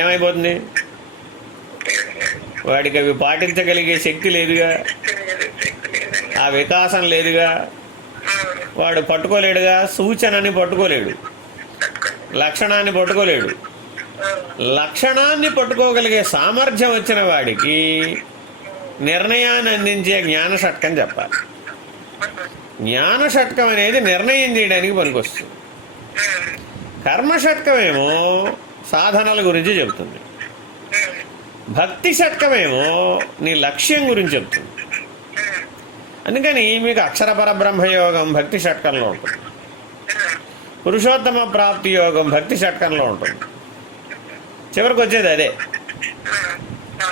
ఏమైపోతుంది? వాడికి అవి పాటించగలిగే శక్తి లేదుగా, ఆ వికాసం లేదుగా, వాడు పట్టుకోలేడుగా, సూచనని పట్టుకోలేడు, లక్షణాన్ని పట్టుకోలేడు. లక్షణాన్ని పట్టుకోగలిగే సామర్థ్యం వచ్చిన వాడికి నిర్ణయాన్ని అందించే జ్ఞాన షట్కం చెప్పాలి. జ్ఞాన షట్కం అనేది నిర్ణయం చేయడానికి పనికొస్తుంది. కర్మషట్కమేమో సాధనల గురించి చెబుతుంది. భక్తి షట్కమేమో నీ లక్ష్యం గురించి చెప్తుంది. అందుకని మీకు అక్షర పరబ్రహ్మయోగం భక్తి షట్కంలో ఉంటుంది, పురుషోత్తమ ప్రాప్తి యోగం భక్తి షట్కంలో ఉంటుంది. చివరికి వచ్చేది అదే.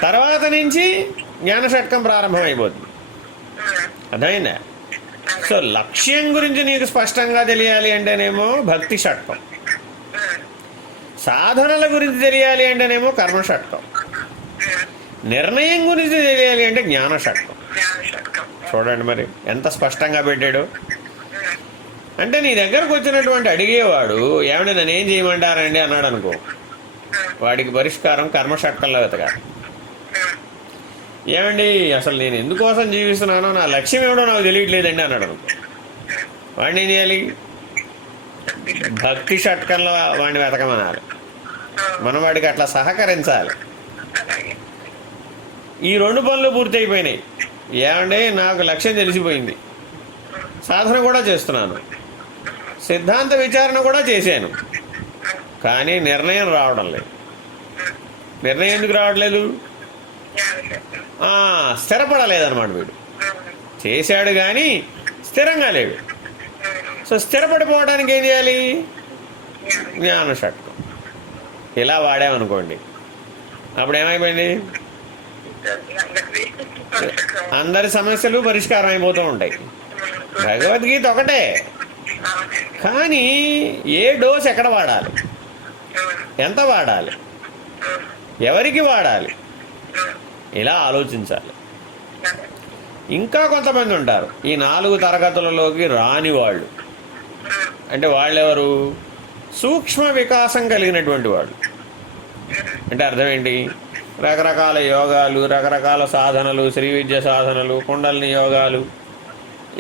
తర్వాత నుంచి జ్ఞాన షట్కం ప్రారంభమైపోతుంది. అర్థమైందా? సో లక్ష్యం గురించి నీకు స్పష్టంగా తెలియాలి అంటేనేమో భక్తి షట్కం, సాధనల గురించి తెలియాలి అంటేనేమో కర్మ షట్కం, నిర్ణయం గురించి తెలియాలి అంటే జ్ఞాన షట్కం. చూడండి మరి ఎంత స్పష్టంగా పెట్టాడు. అంటే నీ దగ్గరకు వచ్చినటువంటి అడిగేవాడు ఏమంటే నన్ను ఏం చేయమంటారండి అన్నాడు అనుకో, వాడికి పరిష్కారం కర్మ షట్కంలో వెతకాలి. ఏమండి అసలు నేను ఎందుకోసం జీవిస్తున్నానో నా లక్ష్యం ఏమిటో నాకు తెలియట్లేదండి అన్నాడు అనుకో, వాడిని ఏం చేయాలి? భక్తి షట్కంలో వాడిని వెతకమనాలి. మనం వాడికి అట్లా సహకరించాలి. ఈ 2 పనులు పూర్తయిపోయినాయి. ఏమంటే నాకు లక్ష్యం తెలిసిపోయింది, సాధన కూడా చేస్తున్నాను, సిద్ధాంత విచారణ కూడా చేశాను, కానీ నిర్ణయం రావడం లేదు. నిర్ణయం ఎందుకు రావట్లేదు? స్థిరపడలేదన్నమాట. వీడు చేశాడు కానీ స్థిరంగా లేడు. సో స్థిరపడిపోవడానికి ఏం చేయాలి? జ్ఞాన షట్కం ఇలా వాడామనుకోండి, అప్పుడు ఏమైపోయింది? అందరి సమస్యలు పరిష్కారం అయిపోతూ ఉంటాయి. భగవద్గీత ఒకటే, కానీ ఏ డోస్ ఎక్కడ వాడాలి, ఎంత వాడాలి, ఎవరికి వాడాలి, ఇలా ఆలోచించాలి. ఇంకా కొంతమంది ఉంటారు ఈ 4 తరగతులలోకి రాని వాళ్ళు. అంటే వాళ్ళెవరు? సూక్ష్మ వికాసం కలిగినటువంటి వాళ్ళు. అంటే అర్థం ఏంటి? రకరకాల యోగాలు, రకరకాల సాధనలు, శ్రీ విద్య సాధనలు, కుండలిని యోగాలు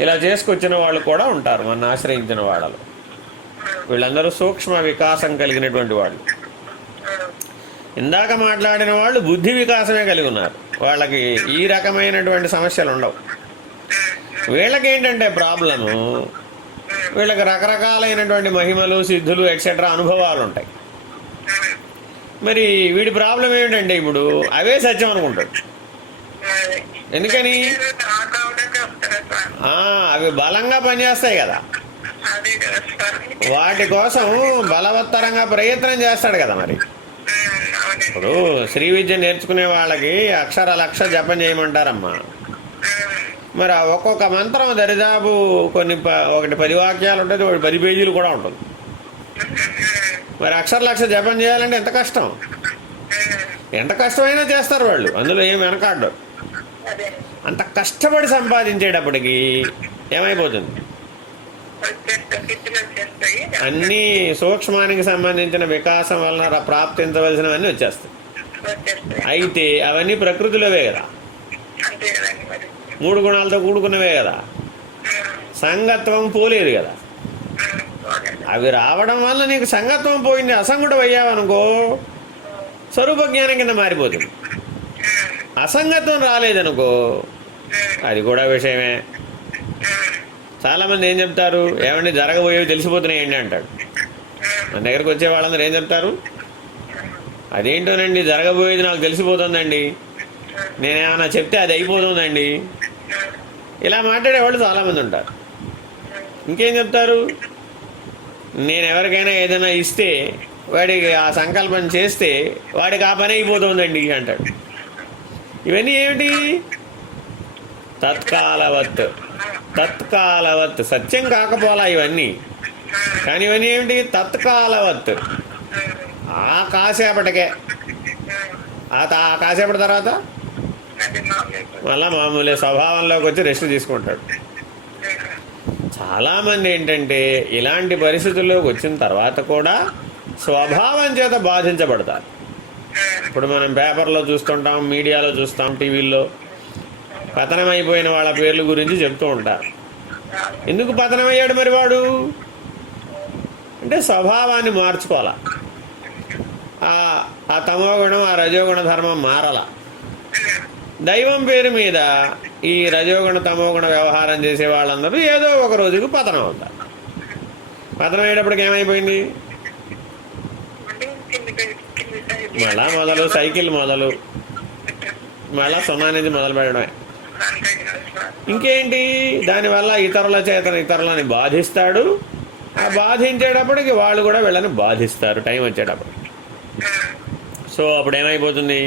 ఇలా చేసుకొచ్చిన వాళ్ళు కూడా ఉంటారు మన ఆశ్రయించిన వాళ్ళలో. వీళ్ళందరూ సూక్ష్మ వికాసం కలిగినటువంటి వాళ్ళు. ఇందాక మాట్లాడిన వాళ్ళు బుద్ధి వికాసమే కలిగి ఉన్నారు. వాళ్ళకి ఈ రకమైనటువంటి సమస్యలు ఉండవు. వీళ్ళకేంటంటే ప్రాబ్లము, వీళ్ళకి రకరకాలైనటువంటి మహిమలు, సిద్ధులు ఎట్సెట్రా అనుభవాలు ఉంటాయి. మరి వీడి ప్రాబ్లం ఏమిటంటే ఇప్పుడు అవే సత్యం అనుకుంటాడు. ఎందుకని? అవి బలంగా పనిచేస్తాయి కదా, వాటి కోసం బలవత్తరంగా ప్రయత్నం చేస్తాడు కదా. మరి ఇప్పుడు శ్రీ విద్య నేర్చుకునే వాళ్ళకి అక్షర లక్ష జపం చేయమంటారమ్మా. మరి ఒక్కొక్క మంత్రం దరిదాపు ఒకటి 10 వాక్యాలు ఉంటుంది, ఒకటి 10 పేజీలు కూడా ఉంటుంది. మరి అక్షర లక్ష జపం చేయాలంటే ఎంత కష్టం, ఎంత కష్టమైనా చేస్తారు వాళ్ళు, అందులో ఏం వెనకాడ్డు. అంత కష్టపడి సంపాదించేటప్పటికి ఏమైపోతుంది? అన్నీ సూక్ష్మానికి సంబంధించిన వికాసం వలన ప్రాప్తించవలసినవన్నీ వచ్చేస్తాయి. అయితే అవన్నీ ప్రకృతిలోవే కదా, 3 గుణాలతో కూడుకున్నవే కదా, సంగత్వం పోలేదు కదా. అవి రావడం వల్ల నీకు సంగత్వం పోయింది, అసంగుడు అయ్యావనుకో స్వరూప జ్ఞానం కింద మారిపోతుంది. అసంగత్వం రాలేదనుకో అది కూడా విషయమే. చాలామంది ఏం చెప్తారు, ఏమండి జరగబోయేవి తెలిసిపోతున్నాయండి అంటాడు. మన దగ్గరకు వచ్చే వాళ్ళందరూ ఏం చెప్తారు? అదేంటోనండి జరగబోయేది నాకు తెలిసిపోతుందండి, నేనేమన్నా చెప్తే అది అయిపోతుందండి, ఇలా మాట్లాడేవాళ్ళు చాలామంది ఉంటారు. ఇంకేం చెప్తారు? నేను ఎవరికైనా ఏదైనా ఇస్తే వాడికి ఆ సంకల్పం చేస్తే వాడికి ఆ పని అయిపోతుందండి అంటాడు. ఇవన్నీ ఏమిటి? తత్కాలవత్. తత్కాలవత్ సత్యం కాకపోలా ఇవన్నీ, కానీ ఇవన్నీ ఏమిటి? తత్కాలవత్. ఆ కాసేపటికే, ఆ కాసేపటి తర్వాత మళ్ళా మామూలే స్వభావంలోకి వచ్చి రెస్ట్ తీసుకుంటాడు. చాలామంది ఏంటంటే ఇలాంటి పరిస్థితుల్లోకి వచ్చిన తర్వాత కూడా స్వభావం చేత బాధించబడతారు. ఇప్పుడు మనం పేపర్లో చూస్తుంటాం, మీడియాలో చూస్తాం, టీవీల్లో పతనమైపోయిన వాళ్ళ పేర్ల గురించి చెప్తూ ఉంటారు. ఎందుకు పతనమయ్యాడు మరి వాడు? అంటే స్వభావాన్ని మార్చుకోవాలా, ఆ తమోగుణం, ఆ రజోగుణ ధర్మం మారాల. దైవం పేరు మీద ఈ రజోగుణ తమోగుణ వ్యవహారం చేసే వాళ్ళందరూ ఏదో ఒక రోజుకు పతనం అవుతారు. పతనం అయ్యేటప్పటికి ఏమైపోయింది? మళ్ళా మొదలు, సైకిల్ మొదలు, మళ్ళా 0 నుంచి మొదలు పెట్టడమే. ఇంకేంటి? దానివల్ల ఇతరులని బాధిస్తాడు. ఆ బాధించేటప్పటికి వాళ్ళు కూడా వీళ్ళని బాధిస్తారు టైం వచ్చేటప్పుడు. సో అప్పుడు ఏమైపోతుంది?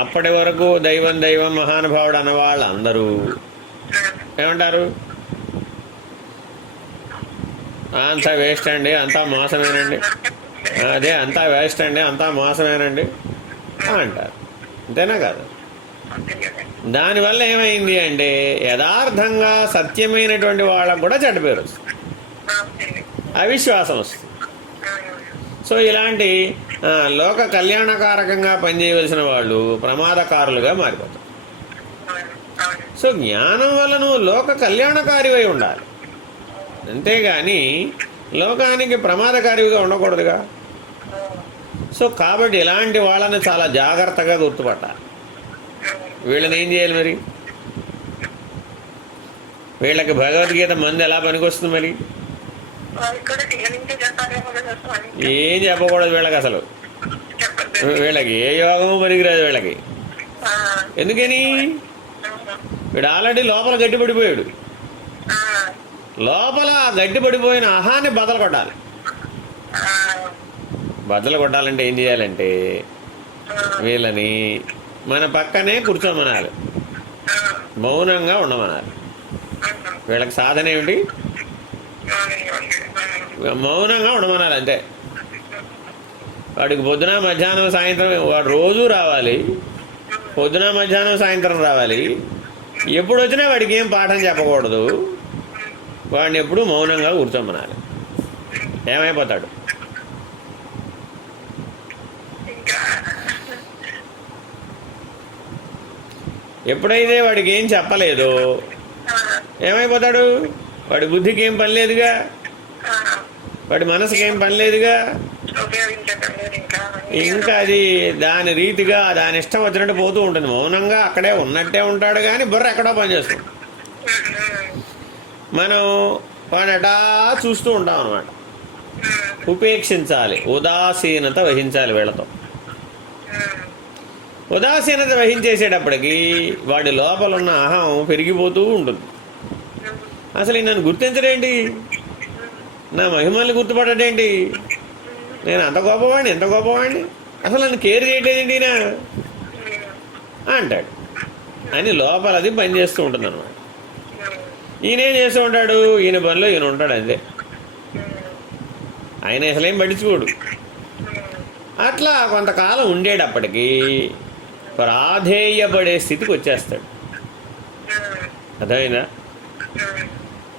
అప్పటి వరకు దైవం మహానుభావుడు అన్న వాళ్ళందరూ ఏమంటారు? అంతా వేస్ట్ అండి, అంతా మోసమేనండి, అదే అంతా వేస్ట్ అండి, అంతా మోసమేనండి అంటారు. అంతేనా కాదు? దానివల్ల ఏమైంది అంటే యథార్థంగా సత్యమైనటువంటి వాళ్ళకు కూడా చెడ్డ పేరు వస్తుంది, అవిశ్వాసం వస్తుంది. సో ఇలాంటి లోక కళ్యాణకారకంగా పనిచేయవలసిన వాళ్ళు ప్రమాదకారులుగా మారిపోతారు. సో జ్ఞానం వల్ల నువ్వు లోక కళ్యాణకారివై ఉండాలి, అంతేగాని లోకానికి ప్రమాదకారివిగా ఉండకూడదుగా. సో కాబట్టి ఇలాంటి వాళ్ళని చాలా జాగ్రత్తగా గుర్తుపట్టాలి. వీళ్ళని ఏం చేయాలి మరి? వీళ్ళకి భగవద్గీత మంది ఎలా పనికొస్తుంది మరి? ఏం చెప్పకూడదు వీళ్ళకి, అసలు వీళ్ళకి ఏ యోగము పనికిరాదు వీళ్ళకి. ఎందుకని? వీడు ఆల్రెడీ లోపల గట్టిపడిపోయాడు. లోపల గట్టిపడిపోయిన అహాన్ని బద్దలు కొట్టాలి. బద్దలు కొట్టాలంటే ఏం చేయాలంటే వీళ్ళని మన పక్కనే కూర్చోమనాలి, మౌనంగా ఉండమనాలి. వీళ్ళకి సాధన ఏమిటి? మౌనంగా ఉండమనాలి అంతే. వాడికి పొద్దున మధ్యాహ్నం సాయంత్రం, వాడు రోజు రావాలి, పొద్దున మధ్యాహ్నం సాయంత్రం రావాలి. ఎప్పుడు వచ్చినా వాడికి ఏం పాఠం చెప్పకూడదు, వాడిని ఎప్పుడు మౌనంగా కూర్చోమనాలి. ఏమైపోతాడు? ఎప్పుడైతే వాడికి ఏం చెప్పలేదో ఏమైపోతాడు? వాడి బుద్ధికి ఏం పని లేదుగా, వాడి మనసుకి ఏం పని లేదుగా. ఇంకా అది దాని రీతిగా దాని ఇష్టం వచ్చినట్టు పోతూ ఉంటుంది. మౌనంగా అక్కడే ఉన్నట్టే ఉంటాడు, కానీ బుర్ర ఎక్కడో పనిచేస్తుంది. మనం వాడటా చూస్తూ ఉంటాం అన్నమాట. ఉపేక్షించాలి, ఉదాసీనత వహించాలి వీళ్ళతో. ఉదాసీనత వహించేసేటప్పటికి వాడి లోపల ఉన్న అహం పెరిగిపోతూ ఉంటుంది. అసలు నన్ను గుర్తించడేంటి, నా మహిమల్ని గుర్తుపడటేంటి, నేను అంత గొప్పవాడిని ఎంత గొప్పవాడిని, అసలు నన్ను కేర్ చేయటేంటి నా అంటాడు అని లోపల అది పనిచేస్తూ ఉంటుంది అన్నమాట. ఈయనేం చేస్తూ ఉంటాడు? ఈయన పనిలో ఈయన ఉంటాడు అంతే. ఆయన అసలేం పట్టించుకోడు. అట్లా కొంతకాలం ఉండేటప్పటికీ ప్రాధేయపడే స్థితికి వచ్చేస్తాడు. అర్థమైందా?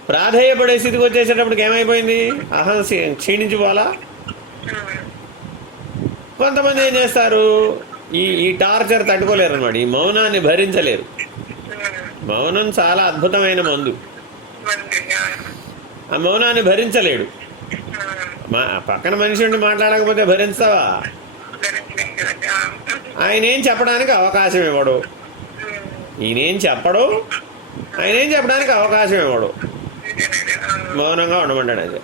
ప్రాధేయపడే స్థితికి వచ్చేసేటప్పటికి ఏమైపోయింది? అహం క్షీణించిపోవాలా. కొంతమంది ఏం చేస్తారు? ఈ టార్చర్ తట్టుకోలేరు అన్నమాట, ఈ మౌనాన్ని భరించలేరు. మౌనం చాలా అద్భుతమైన మందు. ఆ మౌనాన్ని భరించలేడు. పక్కన మనిషి ఉండి మాట్లాడకపోతే భరించావా? ఆయన ఏం చెప్పడానికి అవకాశం ఇవ్వడు, ఈయనేం చెప్పడు, ఆయన ఏం చెప్పడానికి అవకాశం ఇవ్వడు. మౌనంగా ఉండమంటాడు అది.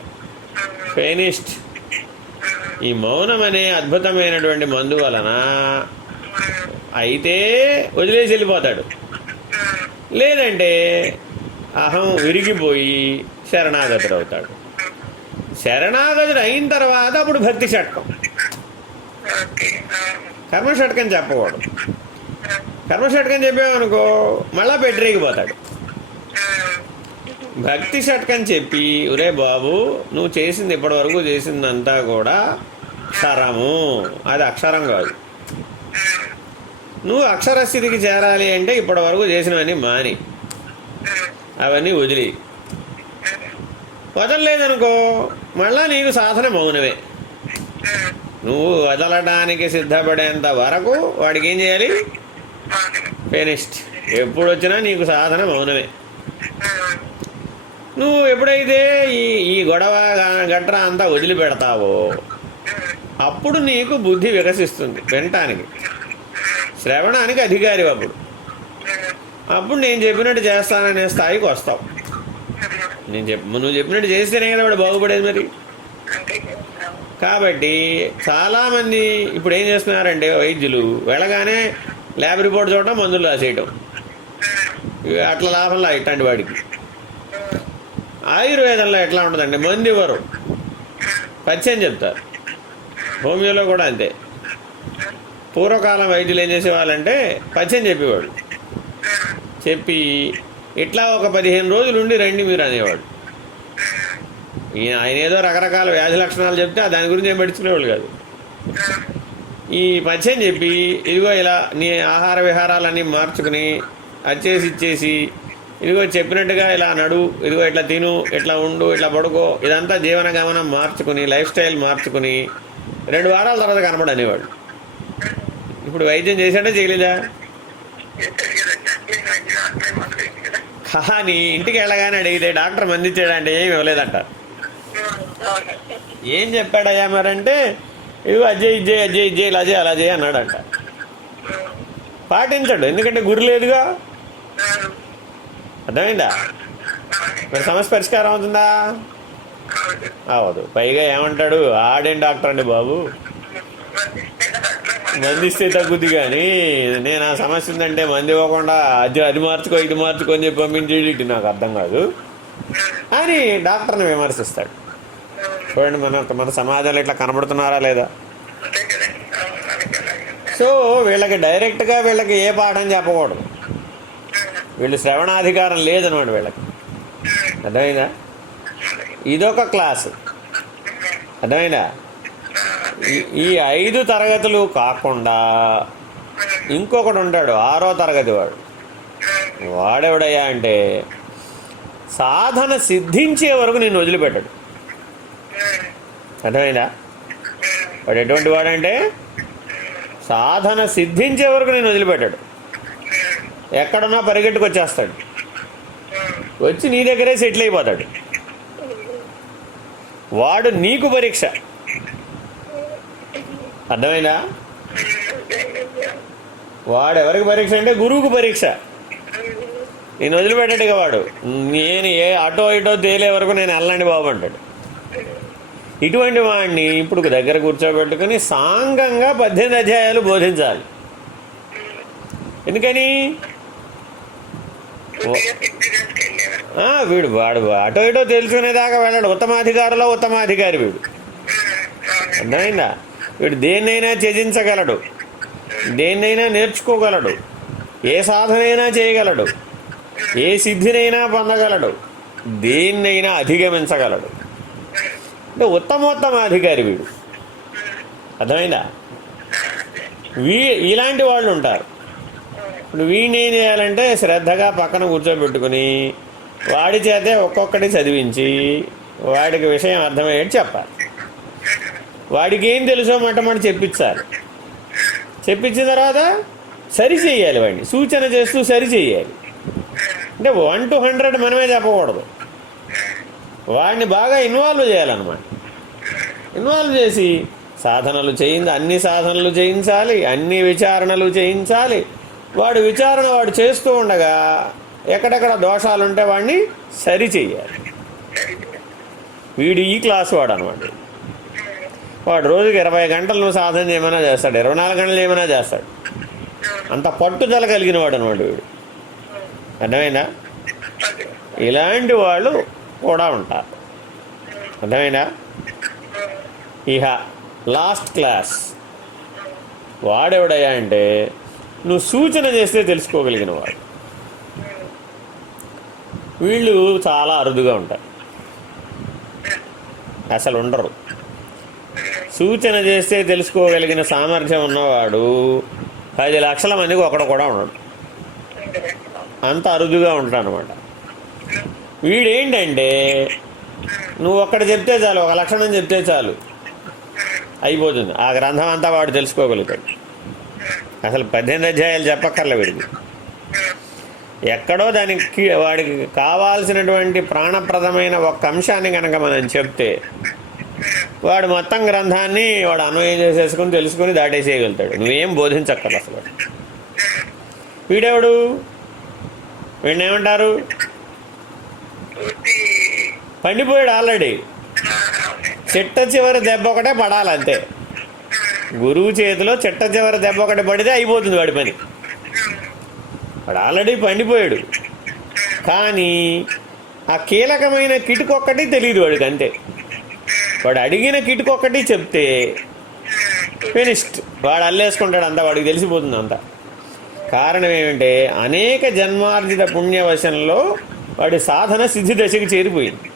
ఫెనిస్ట్. ఈ మౌనం అనే అద్భుతమైనటువంటి మందు వలన అయితే వదిలేసి వెళ్ళిపోతాడు, లేదంటే అహం విరిగిపోయి శరణాగతుడు అవుతాడు. శరణాగతుడు అయిన తర్వాత అప్పుడు భక్తి షట్కం. కర్మ షట్కం చెప్పకూడదు. కర్మ షట్కం చెప్పామనుకో మళ్ళా పెట్టరేగిపోతాడు. భక్తి షట్కం చెప్పి, ఒరే బాబు నువ్వు చేసింది ఇప్పటి వరకు చేసిందంతా కూడా క్షరము, అది అక్షరం కాదు. నువ్వు అక్షర స్థితికి చేరాలి అంటే ఇప్పటి వరకు చేసినవన్నీ మాని, అవన్నీ వదిలి. వదలలేదనుకో మళ్ళా నీకు సాధన మౌనమే. నువ్వు వదలడానికి సిద్ధపడేంత వరకు వాడికి ఏం చేయాలి? ఫినిష్డ్. ఎప్పుడు వచ్చినా నీకు సాధన మౌనమే. నువ్వు ఎప్పుడైతే ఈ గొడవ గట్రా అంతా వదిలిపెడతావో అప్పుడు నీకు బుద్ధి వికసిస్తుంది. వినటానికి, శ్రవణానికి అధికారి. అప్పుడు నేను చెప్పినట్టు చేస్తాననే స్థాయికి వస్తావు. నువ్వు చెప్పినట్టు చేస్తేనే కదా వాడు బాగుపడేది మరి. కాబట్టి చాలామంది ఇప్పుడు ఏం చేస్తున్నారంటే వైద్యులు వెళ్ళగానే ల్యాబ్ రిపోర్ట్ చూడటం, మందులు రాసేయటం, అట్లా లాభంలా ఇట్లాంటి వాడికి. ఆయుర్వేదంలో ఎట్లా ఉంటుందండి? మందు ఇవ్వరు, పథ్యం చెప్తారు. హోమియోలో కూడా అంతే. పూర్వకాలం వైద్యులు ఏం చేసేవాళ్ళంటే పథ్యం చెప్పేవాడు. చెప్పి ఇట్లా ఒక 15 రోజులు ఉండి రండి మీరు అనేవాడు. ఆయన ఏదో రకరకాల వ్యాధి లక్షణాలు చెప్తే దాని గురించి ఏం పట్టించుకునేవాళ్ళు కాదు. ఈ పథ్యం చెప్పి ఇదిగో ఇలా నీ ఆహార విహారాలన్నీ మార్చుకుని అచ్చేసి ఇచ్చేసి ఇదిగో చెప్పినట్టుగా ఇలా నడు, ఇదిగో ఇట్లా తిను, ఇట్లా ఉండు, ఇట్లా పడుకో, ఇదంతా జీవన గమనం మార్చుకుని లైఫ్ స్టైల్ మార్చుకుని 2 వారాల తర్వాత కనపడనేవాడు. ఇప్పుడు వైద్యం చేశాడా చేయలేదా? కానీ ఇంటికి వెళ్ళగానే అడిగితే డాక్టర్ మంది ఇచ్చాడంటే ఏమి ఇవ్వలేదంట. ఏం చెప్పాడయ్యా మరంటే ఇదిగో అజయ్ ఇజ్జే అజయ్ ఇజ్జే ఇలా చేయి అలా చేయి అన్నాడంట. పాటించాడు, ఎందుకంటే గురి లేదుగా. అర్థమైందా? మరి సమస్య పరిష్కారం అవుతుందా? అవదు. పైగా ఏమంటాడు, ఆడేం డాక్టర్ అండి బాబు, మంది ఇస్తే తగ్గుద్ది, కానీ నేను ఆ సమస్య ఉందంటే మంది ఇవ్వకుండా అది మార్చుకో ఇది మార్చుకో అని చెప్పి పంపించేది నాకు అర్థం కాదు అని డాక్టర్ని విమర్శిస్తాడు. చూడండి మన సమాజంలో ఇట్లా కనబడుతున్నారా లేదా? సో వీళ్ళకి డైరెక్ట్గా వీళ్ళకి ఏ పాఠం చెప్పకూడదు. వీళ్ళు శ్రవణాధికారం లేదనమాట వీళ్ళకి. అర్థమైందా? ఇదొక క్లాసు. అర్థమైందా? ఈ 5 తరగతులు కాకుండా ఇంకొకడు ఉంటాడు, 6వ తరగతి వాడు. వాడెవడయ్యా అంటే సాధన సిద్ధించే వరకు నేను వదిలిపెట్టాడు. అర్థమైందా? వాడు ఎటువంటి వాడంటే సాధన సిద్ధించే వరకు నేను వదిలిపెట్టాడు. ఎక్కడున్నా పరిగెట్టుకు వచ్చేస్తాడు, వచ్చి నీ దగ్గరే సెటిల్ అయిపోతాడు. వాడు నీకు పరీక్ష. అర్థమైందా? వాడు ఎవరికి పరీక్ష అంటే గురువుకు పరీక్ష. నేను వదిలిపెట్టాడుగా వాడు, నేను ఏ అటో ఇటో తేలే వరకు నేను వెళ్ళండి బాబు అంటాడు. ఇటువంటి వాడిని ఇప్పుడు దగ్గర కూర్చోబెట్టుకుని సాంగంగా 18 అధ్యాయాలు బోధించాలి. ఎందుకని? వాడు అటో ఇటో తెలుసుకునేదాకా వెళ్ళాడు. ఉత్తమాధికారిలో ఉత్తమాధికారి వీడు. అర్థమైందా? వీడు దేన్నైనా త్యజించగలడు, దేన్నైనా నేర్చుకోగలడు, ఏ సాధనైనా చేయగలడు, ఏ సిద్ధినైనా పొందగలడు, దేన్నైనా అధిగమించగలడు. అంటే ఉత్తమోత్తమాధికారి వీడు. అర్థమైందా? ఇలాంటి వాళ్ళు ఉంటారు. ఇప్పుడు వీడిని ఏం చేయాలంటే శ్రద్ధగా పక్కన కూర్చోబెట్టుకుని వాడి చేతే ఒక్కొక్కటి చదివించి వాడికి విషయం అర్థమయ్యేది చెప్పాలి. వాడికి ఏం తెలుసో మొట్టమొదటి చెప్పించాలి. చెప్పించిన తర్వాత సరి చేయాలి, వాడిని సూచన చేస్తూ సరి చేయాలి. అంటే 1 to 100 మనమే చెప్పకూడదు, వాడిని బాగా ఇన్వాల్వ్ చేయాలన్నమాట. ఇన్వాల్వ్ చేసి సాధనలు అన్ని సాధనలు చేయించాలి, అన్ని విచారణలు చేయించాలి. వాడు విచారణ వాడు చేస్తూ ఉండగా ఎక్కడెక్కడ దోషాలుంటే వాడిని సరి చేయాలి. వీడు ఈ క్లాసు వాడు అనమాట. వాడు రోజుకి 20 గంటలు నువ్వు సాధన చేయమన్నా చేస్తాడు, 24 గంటలు చేయమన్నా చేస్తాడు. అంత పట్టుదల కలిగిన వాడు అనమాట వీడు. అర్థమైందా? ఇలాంటి వాళ్ళు కూడా ఉంటారు. అర్థమైందా? ఇహ లాస్ట్ క్లాస్ వాడెవడయ్యా అంటే నువ్వు సూచన చేస్తే తెలుసుకోగలిగిన వాడు. వీళ్ళు చాలా అరుదుగా ఉంటారు, అసలు ఉండరు. సూచన చేస్తే తెలుసుకోగలిగిన సామర్థ్యం ఉన్నవాడు 10 లక్షల మందికి ఒకడు కూడా ఉన్నాడు. అంత అరుదుగా ఉంటాడు అనమాట. వీడేంటంటే నువ్వు ఒక్కటి చెప్తే చాలు, ఒక లక్షణం చెప్తే చాలు, అయిపోతుంది. ఆ గ్రంథం అంతా వాడు తెలుసుకోగలుగుతాడు. అసలు 18 అధ్యాయాలు చెప్పక్కర్లే వీడికి. ఎక్కడో దానికి వాడికి కావాల్సినటువంటి ప్రాణప్రదమైన ఒక్క అంశాన్ని కనుక మనం చెప్తే వాడు మొత్తం గ్రంథాన్ని వాడు అన్వయం చేసేసుకుని తెలుసుకుని దాటేసేయగలుగుతాడు. నువ్వేం బోధించక్కర్లేదు అసలు. వీడెవడు? వీడినేమంటారు? పండిపోయాడు ఆల్రెడీ. చిట్ట చివరి దెబ్బ ఒకటే పడాలంతే. గురువు చేతిలో చిట్ట చివరి దెబ్బ ఒకటి పడితే అయిపోతుంది వాడి పని. వాడు ఆల్రెడీ పండిపోయాడు, కానీ ఆ కీలకమైన కిటుకొక్కటి తెలియదు వాడికి, అంతే. వాడు అడిగిన కిటుకొక్కటి చెప్తే ఫినిష్డ్, వాడు అల్లేసుకుంటాడు అంతా, వాడికి తెలిసిపోతుంది అంతా. కారణం ఏమంటే అనేక జన్మార్జిత పుణ్యవశంలో వాడి సాధన సిద్ధి దశకి చేరిపోయింది.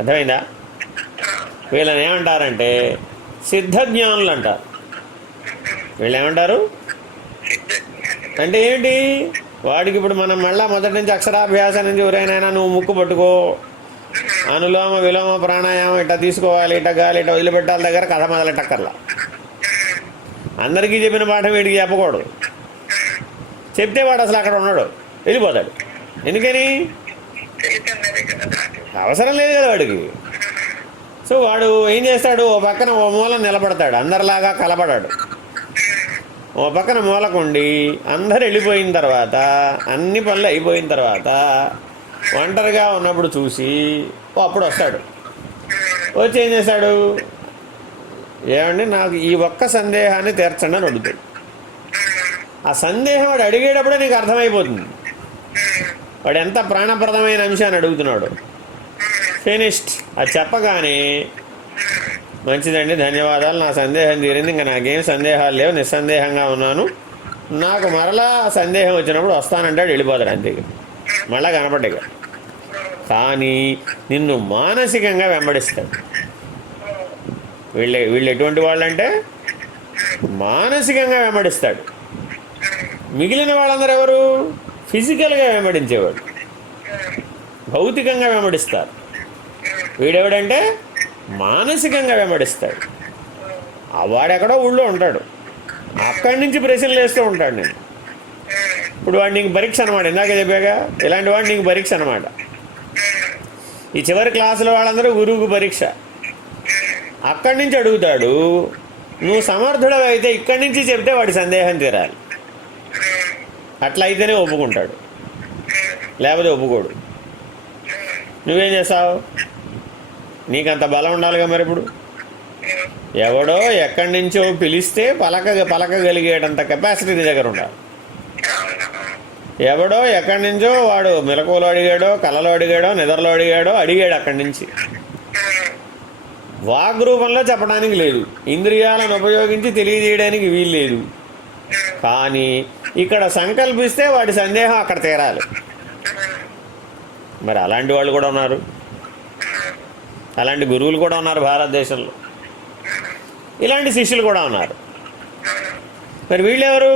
అర్థమైందా? వీళ్ళని ఏమంటారంటే సిద్ధజ్ఞానులు అంటారు. వీళ్ళు ఏమంటారు అంటే ఏంటి, వాడికి ఇప్పుడు మనం మళ్ళీ మొదటి నుంచి అక్షరాభ్యాసం నుంచి ఎవరైనా నువ్వు ముక్కు పట్టుకో, అనులోమ విలోమ ప్రాణాయామం ఇట్లా తీసుకోవాలి, ఇట్ట గాలి ఇట్లా వదిలిపెట్టాలి దగ్గర కథ మొదలెట్టక్కర్లా. అందరికీ చెప్పిన పాఠం వీడికి చెప్పకూడదు. చెప్తే వాడు అసలు అక్కడ ఉన్నాడు, వెళ్ళిపోతాడు. ఎందుకని? అవసరం లేదు కదా వాడికి. సో వాడు ఏం చేస్తాడు, ఓ పక్కన ఓ మూల నిలబడతాడు, అందరిలాగా కలబడాడు. ఓ పక్కన మూలకుండి అందరు వెళ్ళిపోయిన తర్వాత, అన్ని పనులు అయిపోయిన తర్వాత ఒంటరిగా ఉన్నప్పుడు చూసి అప్పుడు వస్తాడు. వచ్చి ఏం చేస్తాడు, ఏమండి నాకు ఈ ఒక్క సందేహాన్ని తీర్చండి అని అడుగుతాడు. ఆ సందేహం వాడు అడిగేటప్పుడే నీకు అర్థమైపోతుంది వాడు ఎంత ప్రాణప్రదమైన అంశాన్ని అడుగుతున్నాడు. ఫినిష్డ్. అది చెప్పగానే మంచిదండి, ధన్యవాదాలు, నా సందేహం తీరింది, ఇంకా నాకేం సందేహాలు లేవు, నిస్సందేహంగా ఉన్నాను, నాకు మరలా సందేహం వచ్చినప్పుడు వస్తానంటాడు, వెళ్ళిపోతాడు. అంతే, మళ్ళా కనపడ్డాక. కానీ నిన్ను మానసికంగా వెంబడిస్తాడు. వీళ్ళు ఎటువంటి వాళ్ళంటే మానసికంగా వెంబడిస్తాడు. మిగిలిన వాళ్ళందరూ ఎవరు? ఫిజికల్గా వెంబడించేవాడు, భౌతికంగా వెంబడిస్తారు. వీడెవడంటే మానసికంగా వెంబడిస్తాడు. వాడెక్కడో ఊళ్ళో ఉంటాడు, అక్కడి నుంచి ప్రశ్నలు వేస్తూ ఉంటాడు. నేను ఇప్పుడు వాడు నీకు పరీక్ష అనమాట, ఇందాక చెప్పాగా, ఇలాంటి వాడు నీకు పరీక్ష అనమాట. ఈ చివరి క్లాసులో వాళ్ళందరూ గురువుకు పరీక్ష. అక్కడి నుంచి అడుగుతాడు, నువ్వు సమర్థుడవి అయితే ఇక్కడి నుంచి చెప్తే వాడి సందేహం తీరాలి. అట్లా అయితేనే ఒప్పుకుంటాడు, లేకపోతే ఒప్పుకోడు. నువ్వేం చేస్తావు? నీకంత బలం ఉండాలిగా మరి. ఇప్పుడు ఎవడో ఎక్కడి నుంచో పిలిస్తే పలకగలిగేటంత కెపాసిటీ నీ దగ్గర ఉండాలి. ఎవడో ఎక్కడి నుంచో వాడు మెలకువలో అడిగాడో, కలలో అడిగాడో, నిద్రలో అడిగాడో అక్కడి నుంచి. వాగ్రూపంలో చెప్పడానికి లేదు, ఇంద్రియాలను ఉపయోగించి తెలియజేయడానికి వీలు లేదు. కానీ ఇక్కడ సంకల్పిస్తే వాడి సందేహం అక్కడ తీరాలి. మరి అలాంటి వాళ్ళు కూడా ఉన్నారు, అలాంటి గురువులు కూడా ఉన్నారు భారతదేశంలో, ఇలాంటి శిష్యులు కూడా ఉన్నారు. మరి వీళ్ళెవరు?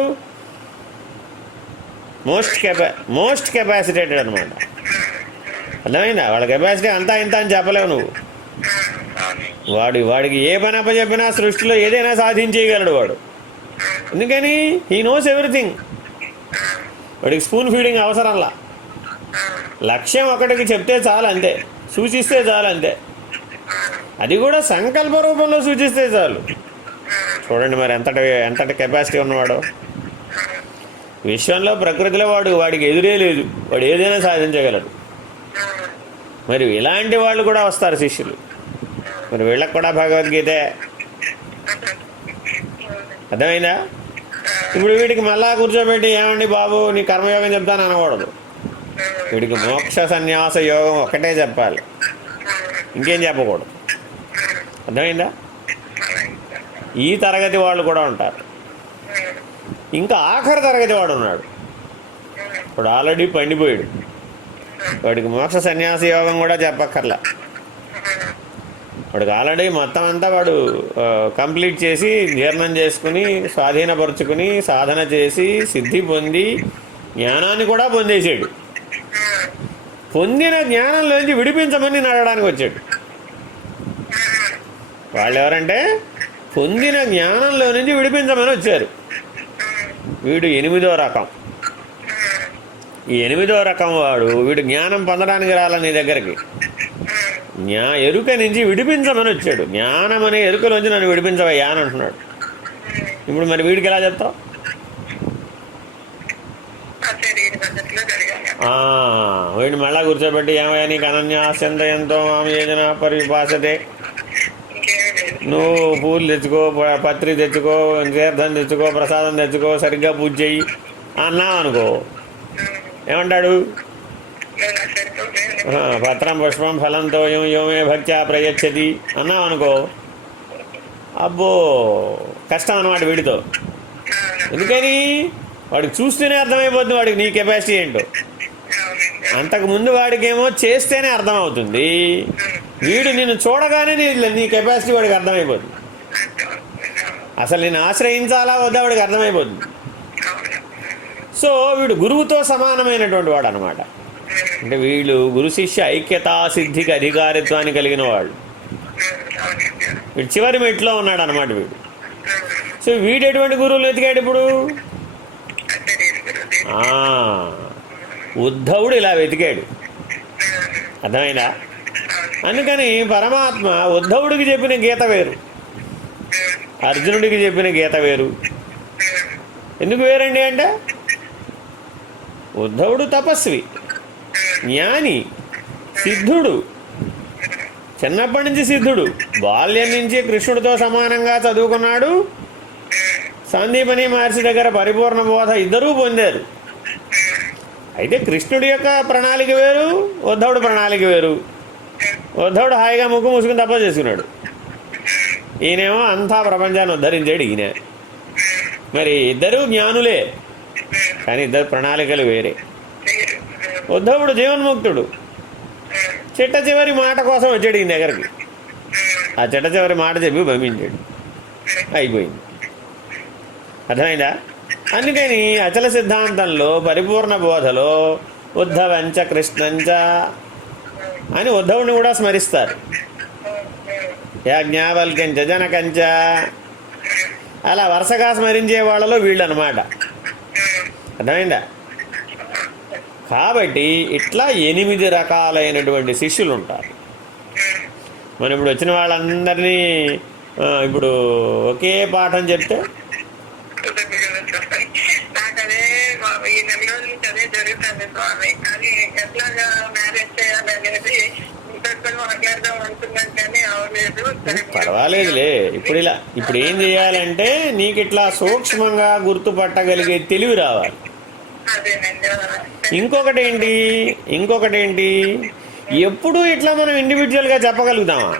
మోస్ట్ కెపాసిటేటెడ్ అనమాట. అర్థమైందా? వాళ్ళ కెపాసిటీ అంతా ఇంత అని చెప్పలేవు నువ్వు. వాడికి ఏ పని అప్పచెప్పినా సృష్టిలో ఏదైనా సాధించేయగలడు వాడు. ఎందుకని? He knows everything. వాడికి స్పూన్ ఫీడింగ్ అవసరంలా. లక్ష్యం ఒకటికి చెప్తే చాలు, అంతే. సూచిస్తే చాలు, అంతే. అది కూడా సంకల్ప రూపంలో సూచిస్తే చాలు. చూడండి మరి ఎంతటి కెపాసిటీ ఉన్నవాడు. విశ్వంలో ప్రకృతిలో వాడికి ఎదురే లేదు, వాడు ఏదైనా సాధించగలడు. మరి ఇలాంటి వాళ్ళు కూడా వస్తారు శిష్యులు. మరి వీళ్ళకి కూడా భగవద్గీతే. అర్థమైందా? ఇప్పుడు వీడికి మళ్ళా కూర్చోబెట్టి ఏమండి బాబు నీ కర్మయోగం చెప్తాను అనకూడదు. వీడికి మోక్ష సన్యాస యోగం ఒక్కటే చెప్పాలి, ఇంకేం చెప్పకూడదు. అర్థమైందా? ఈ తరగతి వాళ్ళు కూడా ఉంటారు. ఇంకా ఆఖరి తరగతి వాడు ఉన్నాడు, వాడు ఆల్రెడీ పండిపోయాడు. వాడికి మోక్ష సన్యాస యోగం కూడా చెప్పక్కర్లా. వాడికి ఆల్రెడీ మొత్తం అంతా వాడు కంప్లీట్ చేసి, జీర్ణం చేసుకుని, స్వాధీనపరుచుకుని, సాధన చేసి, సిద్ధి పొంది, జ్ఞానాన్ని కూడా పొందేసాడు. పొందిన జ్ఞానంలోంచి విడిపించమని నడవడానికి వచ్చాడు. వాళ్ళు ఎవరంటే పొందిన జ్ఞానంలో నుంచి విడిపించమని వచ్చారు. వీడు 8వ రకం. ఈ 8వ రకం వాడు, వీడు జ్ఞానం పొందడానికి రాల నీ దగ్గరికి. ఎరుక నుంచి విడిపించమని వచ్చాడు. జ్ఞానం అనే ఎరుకలోంచి నన్ను విడిపించవయ్యా అని అంటున్నాడు. ఇప్పుడు మరి వీడికి ఎలా చెప్తావు? వీడిని మళ్ళా కూర్చోబెట్టి ఏమయ్యా నీకు అనన్యాస్యంత ఎంతో మామ యోజన పరిభాషతే, నువ్వు పూలు తెచ్చుకో, పత్రి తెచ్చుకో, తీర్థం తెచ్చుకో, ప్రసాదం తెచ్చుకో, సరిగ్గా పూజ చెయ్యి అన్నావు అనుకో, ఏమంటాడు? పత్రం పుష్పం ఫలంతో యోమే భక్త్యా ప్రయచ్చతి అన్నావు అనుకో, అబ్బో కష్టం అన్నమాట వీడితో. ఎందుకని? వాడికి చూస్తేనే అర్థమైపోతుంది వాడికి నీ కెపాసిటీ ఏంటో. అంతకుముందు వాడికేమో చేస్తేనే అర్థమవుతుంది, వీడు నిన్ను చూడగానే నీ కెపాసిటీ వాడికి అర్థమైపోతుంది. అసలు నేను ఆశ్రయించాలా వద్దా వాడికి అర్థమైపోతుంది. సో వీడు గురువుతో సమానమైనటువంటి వాడు అనమాట. అంటే వీళ్ళు గురు శిష్య ఐక్యతా సిద్ధికి అధికారిత్వాన్ని కలిగిన వాడు. వీడు చివరి మెట్లో ఉన్నాడు అనమాట వీడు. సో వీడు ఎటువంటి గురువులు వెతికాడు ఇప్పుడు? ఉద్ధవుడు ఇలా వెతికాడు. అర్థమైందా? అందుకని పరమాత్మ ఉద్ధవుడికి చెప్పిన గీత వేరు, అర్జునుడికి చెప్పిన గీత వేరు. ఎందుకు వేరండి అంటే ఉద్ధవుడు తపస్వి, జ్ఞాని, సిద్ధుడు, చిన్నప్పటి నుంచి సిద్ధుడు, బాల్యం నుంచి కృష్ణుడితో సమానంగా చదువుకున్నాడు. సందీపని మహర్షి దగ్గర పరిపూర్ణ బోధ ఇద్దరూ పొందారు. అయితే కృష్ణుడి యొక్క ప్రణాళిక వేరు, ఉద్ధవుడు ప్రణాళిక వేరు. ఉద్ధవుడు హాయిగా ముక్కు మూసుకుని తప్ప చేసుకున్నాడు. ఈయనేమో అంతా ప్రపంచాన్ని ఉద్ధరించాడు ఈయన. మరి ఇద్దరు జ్ఞానులే, కానీ ఇద్దరు ప్రణాళికలు వేరే. ఉద్ధవుడు జీవన్ముక్తుడు, చిట్ట చివరి మాట కోసం వచ్చాడు ఈయన దగ్గరికి. ఆ చిట్ట చివరి మాట చెప్పి పంపించాడు, అయిపోయింది. అర్థమైందా? అందుకని అచల సిద్ధాంతంలో పరిపూర్ణ బోధలో ఉద్ధవంచ కృష్ణంచ అని ఉద్ధవుని కూడా స్మరిస్తారు. యాజ్ఞావల్కంచ జనకంచ అలా వరుసగా స్మరించే వాళ్ళలో వీళ్ళు అనమాట. అర్థమైందా? కాబట్టి ఇట్లా 8 రకాలైనటువంటి శిష్యులు ఉంటారు. మనం ఇప్పుడు వచ్చిన వాళ్ళందరినీ ఇప్పుడు ఒకే పాఠం చెప్తే పర్వాలేదులే. ఇప్పుడు ఏం చేయాలంటే నీకు ఇట్లా సూక్ష్మంగా గుర్తుపట్టగలిగే తెలివి రావాలి. ఇంకొకటి ఏంటి, ఎప్పుడు ఇట్లా మనం ఇండివిజువల్గా చెప్పగలుగుతామా?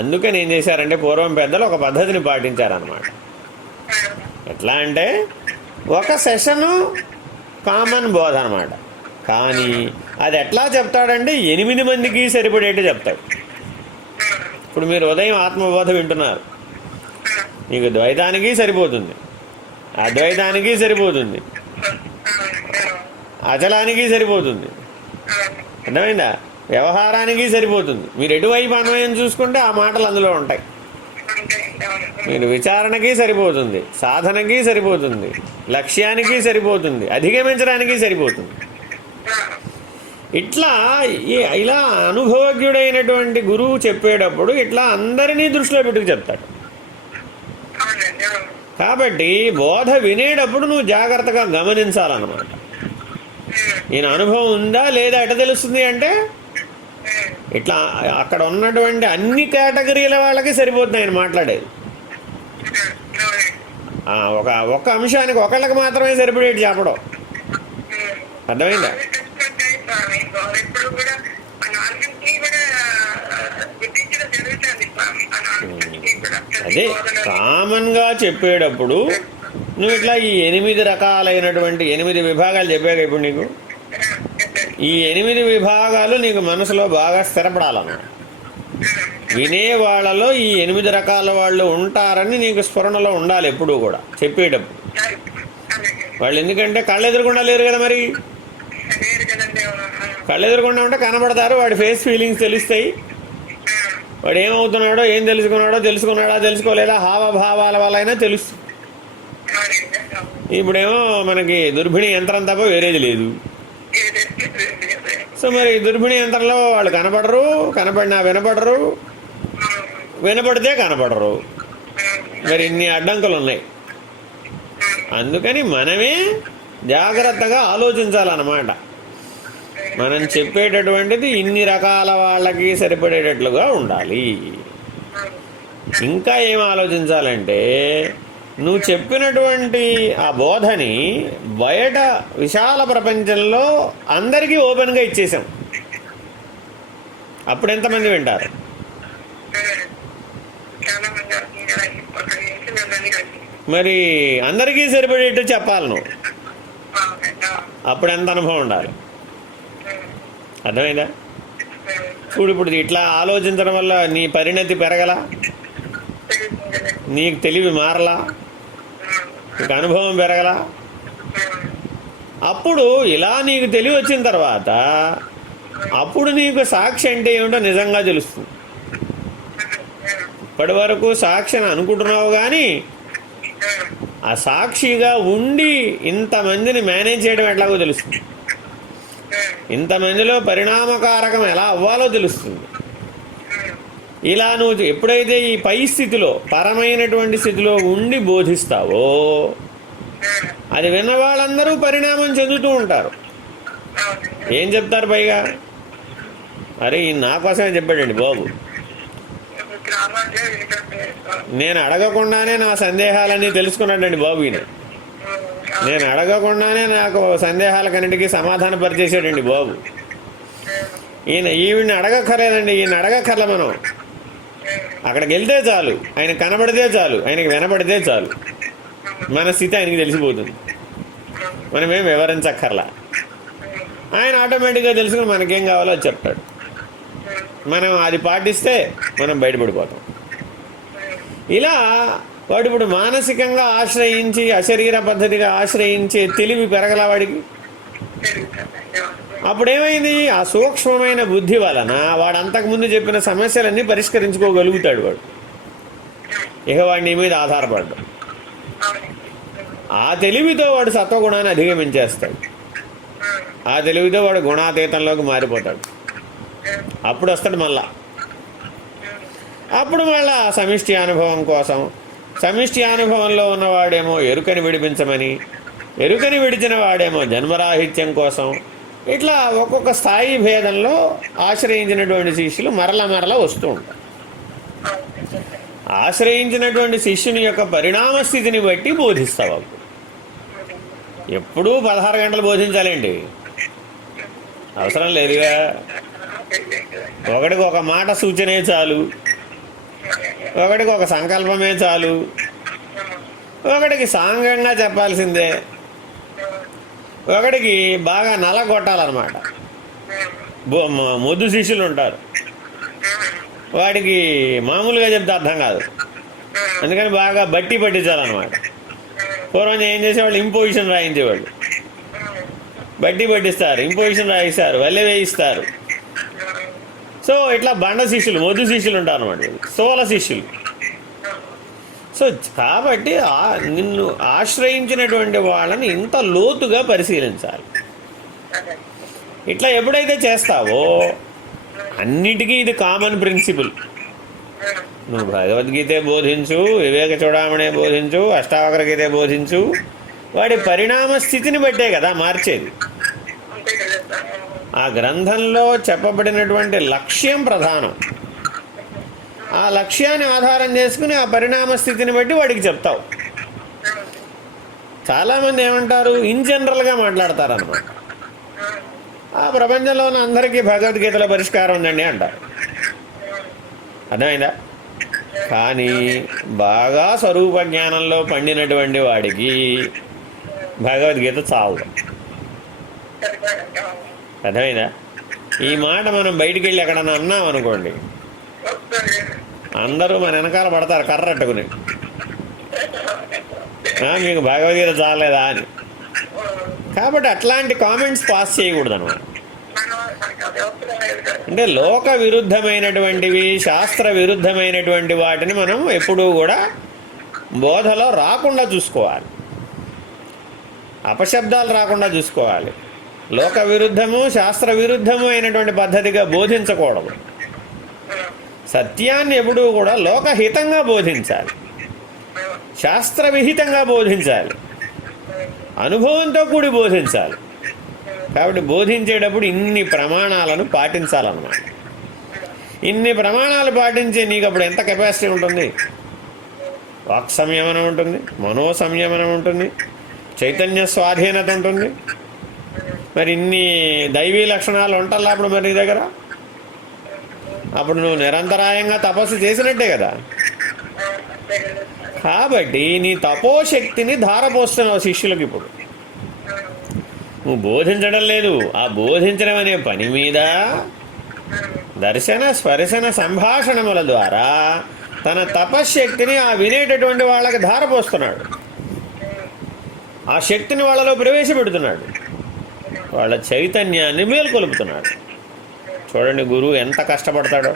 అందుకని ఏం చేశారంటే పూర్వం పెద్దలు ఒక పద్ధతిని పాటించారనమాట. ఎట్లా అంటే ఒక సెషను కామన్ బోధ అనమాట. కానీ అది ఎట్లా చెప్తాడంటే 8 మందికి సరిపడేట్టు చెప్తాడు. ఇప్పుడు మీరు ఉదయం ఆత్మబోధ వింటున్నారు, మీకు ద్వైతానికి సరిపోతుంది, అద్వైతానికి సరిపోతుంది, అచలానికి సరిపోతుంది. అర్థమైందా? వ్యవహారానికి సరిపోతుంది. మీరు ఎటువైపు అన్వయం చూసుకుంటే ఆ మాటలు అందులో ఉంటాయి. మీరు విచారణకి సరిపోతుంది, సాధనకి సరిపోతుంది, లక్ష్యానికి సరిపోతుంది, అధిగమించడానికి సరిపోతుంది. ఇలా అనుభవజ్ఞుడైనటువంటి గురువు చెప్పేటప్పుడు ఇట్లా అందరినీ దృష్టిలో పెట్టుకు చెప్తాడు. కాబట్టి బోధ వినేటప్పుడు నువ్వు జాగ్రత్తగా గమనించాలన్నమాట. ఈయన అనుభవం ఉందా లేదా ఎట తెలుస్తుంది అంటే ఇట్లా అక్కడ ఉన్నటువంటి అన్ని కేటగిరీల వాళ్ళకి సరిపోతుంది ఆయన మాట్లాడేది. ఒక అంశానికి ఒకళ్ళకి మాత్రమే సరిపడేది చెప్పడం. అర్థమైందా? అదే కామన్గా చెప్పేటప్పుడు నువ్వు ఇట్లా ఈ 8 రకాలైనటువంటి 8 విభాగాలు చెప్పాక ఇప్పుడు నీకు ఈ 8 విభాగాలు నీకు మనసులో బాగా స్థిరపడాలన్నమాట. వినేవాళ్లలో ఈ 8 రకాల వాళ్ళు ఉంటారని నీకు స్ఫురణలో ఉండాలి ఎప్పుడూ కూడా చెప్పేటప్పుడు. వాళ్ళు ఎందుకంటే కళ్ళు ఎదురకుండా లేరు కదా, మరి కళ్ళు ఎదురకుండా ఉంటే కనబడతారు, వాడి ఫేస్ ఫీలింగ్స్ తెలుస్తాయి, వాడు ఏమవుతున్నాడో ఏం తెలుసుకున్నాడా తెలుసుకోలేదా హావభావాల వల్ల అయినా తెలుస్తుంది. ఇప్పుడేమో మనకి దుర్భిణి యంత్రం తప్ప వేరేది లేదు. సో మరి దుర్భిణి యంత్రంలో వాళ్ళు కనపడరు, కనపడినా వినపడరు, వినపడితే కనపడరు. మరి ఇన్ని అడ్డంకులు ఉన్నాయి. అందుకని మనమే జాగ్రత్తగా ఆలోచించాలన్నమాట. మనం చెప్పేటటువంటిది ఇన్ని రకాల వాళ్ళకి సరిపడేటట్లుగా ఉండాలి. ఇంకా ఏం ఆలోచించాలంటే నువ్వు చెప్పినటువంటి ఆ బోధని బయట విశాల ప్రపంచంలో అందరికీ ఓపెన్గా ఇచ్చేసాం. అప్పుడు ఎంతమంది వింటారు? మరి అందరికీ సరిపడేట్టు చెప్పాలి నువ్వు. అప్పుడు ఎంత అనుభవం ఉండాలి? అర్థమైందా? చూడు, ఇప్పుడు ఇట్లా ఆలోచించడం వల్ల నీ పరిణతి పెరగలా, నీకు తెలివి మారలా, నీకు అనుభవం పెరగలా. అప్పుడు ఇలా నీకు తెలివి వచ్చిన తర్వాత అప్పుడు నీకు సాక్షి అంటే ఏమిటో నిజంగా తెలుస్తుంది. ఇప్పటి వరకు సాక్షి అని అనుకుంటున్నావు, కానీ ఆ సాక్షిగా ఉండి ఇంతమందిని మేనేజ్ చేయడం ఎట్లాగో తెలుస్తుంది, ఇంతమందిలో పరిణామకారకం ఎలా అవ్వాలో తెలుస్తుంది. ఇలా నువ్వు ఎప్పుడైతే ఈ పై స్థితిలో, పరమైనటువంటి స్థితిలో ఉండి బోధిస్తావో, అది విన్న వాళ్ళందరూ పరిణామం చెందుతూ ఉంటారు. ఏం చెప్తారు పైగా, అరే ఈయన నా కోసమే చెప్పాడండి బాబు, నేను అడగకుండానే నా సందేహాలన్నీ తెలుసుకున్నాడండి బాబు ఈయన, నేను అడగకుండానే నాకు సందేహాలకన్నిటికీ సమాధాన పరిచేసాడండి బాబు, ఈవిడిని అడగక్కర్లేదండి, ఈయన అడగక్కర్లే. మనం అక్కడికి వెళ్తే చాలు, ఆయన కనబడితే చాలు, ఆయనకి వినపడితే చాలు, మన స్థితి ఆయనకి తెలిసిపోతుంది. మనమేం వివరించక్కర్లా, ఆయన ఆటోమేటిక్గా తెలుసుకుని మనకేం కావాలో అది చెప్తాడు. మనం అది పాటిస్తే మనం బయటపడిపోతాం. ఇలా వాడు ఇప్పుడు మానసికంగా ఆశ్రయించి, అశరీర పద్ధతిగా ఆశ్రయించే తెలివి పెరగల వాడికి. అప్పుడేమైంది, ఆ సూక్ష్మమైన బుద్ధి వలన వాడు అంతకుముందు చెప్పిన సమస్యలన్నీ పరిష్కరించుకోగలుగుతాడు. వాడు ఇక వాడి నీ మీద ఆధారపడ్డాడు. ఆ తెలివితో వాడు సత్వగుణాన్ని అధిగమించేస్తాడు. ఆ తెలివితో వాడు గుణాతీతంలోకి మారిపోతాడు. అప్పుడు వస్తాడు మళ్ళా. అప్పుడు మళ్ళా సమిష్టి అనుభవం కోసం, సమిష్టి అనుభవంలో ఉన్నవాడేమో ఎరుకని విడిపించమని, ఎరుకని విడిచిన వాడేమో జన్మరాహిత్యం కోసం, ఇట్లా ఒక్కొక్క స్థాయి భేదంలో ఆశ్రయించినటువంటి శిష్యులు మరల వస్తూ ఉంటారు. ఆశ్రయించినటువంటి శిష్యుని యొక్క పరిణామ స్థితిని బట్టి బోధిస్తావు. ఎప్పుడూ 16 గంటలు బోధించాలండి, అవసరం లేదుగా. ఒకటికి ఒక మాట సూచనే చాలు, ఒకటికి ఒక సంకల్పమే చాలు, ఒకటికి సాంగంగా చెప్పాల్సిందే, ఒకటికి బాగా నలగొట్టాలన్నమాట. మొద్దు శిష్యులు ఉంటారు, వాడికి మామూలుగా చెప్తే అర్థం కాదు, అందుకని బాగా బట్టి పట్టించాలన్నమాట. పూర్వం ఏం చేసేవాళ్ళు, ఇంపోజిషన్ రాయించేవాళ్ళు, బట్టి పట్టిస్తారు, ఇంపోజిషన్ రాయిస్తారు, వల్లె వేయిస్తారు. సో ఇట్లా బండ శిష్యులు, మొద్దు శిష్యులు ఉంటారు అన్నమాట, సోల శిష్యులు. సో కాబట్టి నిన్ను ఆశ్రయించినటువంటి వాళ్ళని ఇంత లోతుగా పరిశీలించాలి. ఇట్లా ఎప్పుడైతే చేస్తావో అన్నిటికీ ఇది కామన్ ప్రిన్సిపుల్. నువ్వు భగవద్గీతే బోధించు, వివేక చూడమనే బోధించు, అష్టావక్ర గీతే బోధించు, వాడి పరిణామ స్థితిని బట్టే కదా మార్చేది. ఆ గ్రంథంలో చెప్పబడినటువంటి లక్ష్యం ప్రధానం. ఆ లక్ష్యాన్ని ఆధారం చేసుకుని ఆ పరిణామ స్థితిని బట్టి వాడికి చెప్తావు. చాలామంది ఏమంటారు, ఇన్ జనరల్గా మాట్లాడతారు అన్నమాట. ఆ ప్రపంచంలో ఉన్న అందరికీ భగవద్గీతలో పరిష్కారం ఉందండి అంటారు. అర్థమైందా? కానీ బాగా స్వరూప జ్ఞానంలో పండినటువంటి వాడికి భగవద్గీత చావు. అర్థమైందా? ఈ మాట మనం బయటికి వెళ్ళి ఎక్కడన్నా అన్నాం అనుకోండి, అందరూ మన వెనకాల పడతారు కర్రట్టుకుని, మీకు భగవద్గీత చాలేదా అని. కాబట్టి అట్లాంటి కామెంట్స్ పాస్ చేయకూడదు అన్నమాట. అంటే లోక విరుద్ధమైనటువంటివి, శాస్త్ర విరుద్ధమైనటువంటి వాటిని మనం ఎప్పుడూ కూడా బోధలో రాకుండా చూసుకోవాలి, అపశబ్దాలు రాకుండా చూసుకోవాలి. లోక విరుద్ధము, శాస్త్ర విరుద్ధము అయినటువంటి పద్ధతిగా బోధించకూడదు. సత్యాన్ని ఎప్పుడూ కూడా లోకహితంగా బోధించాలి, శాస్త్ర విహితంగా బోధించాలి, అనుభవంతో కూడి బోధించాలి. కాబట్టి బోధించేటప్పుడు ఇన్ని ప్రమాణాలను పాటించాలన్నమాట. ఇన్ని ప్రమాణాలు పాటించే నీకు అప్పుడు ఎంత కెపాసిటీ ఉంటుంది? వాక్ సంయమనం ఉంటుంది, మనో సంయమనం ఉంటుంది, చైతన్య స్వాధీనత ఉంటుంది. మరి ఇన్ని దైవీ లక్షణాలు ఉంటల్లా అప్పుడు మరి నీ దగ్గర. అప్పుడు నువ్వు నిరంతరాయంగా తపస్సు చేసినట్టే కదా. కాబట్టి నీ తపోశక్తిని ధారపోస్తున్నావు శిష్యులకు. ఇప్పుడు నువ్వు బోధించడం లేదు, ఆ బోధించడం అనే పని మీద దర్శన స్పర్శన సంభాషణముల ద్వారా తన తపశ్శక్తిని ఆ వినేటటువంటి వాళ్ళకి ధారపోస్తున్నాడు. ఆ శక్తిని వాళ్ళలో ప్రవేశపెడుతున్నాడు, వాళ్ళ చైతన్యాన్ని మేల్కొలుపుతున్నాడు. చూడండి గురువు ఎంత కష్టపడతాడో.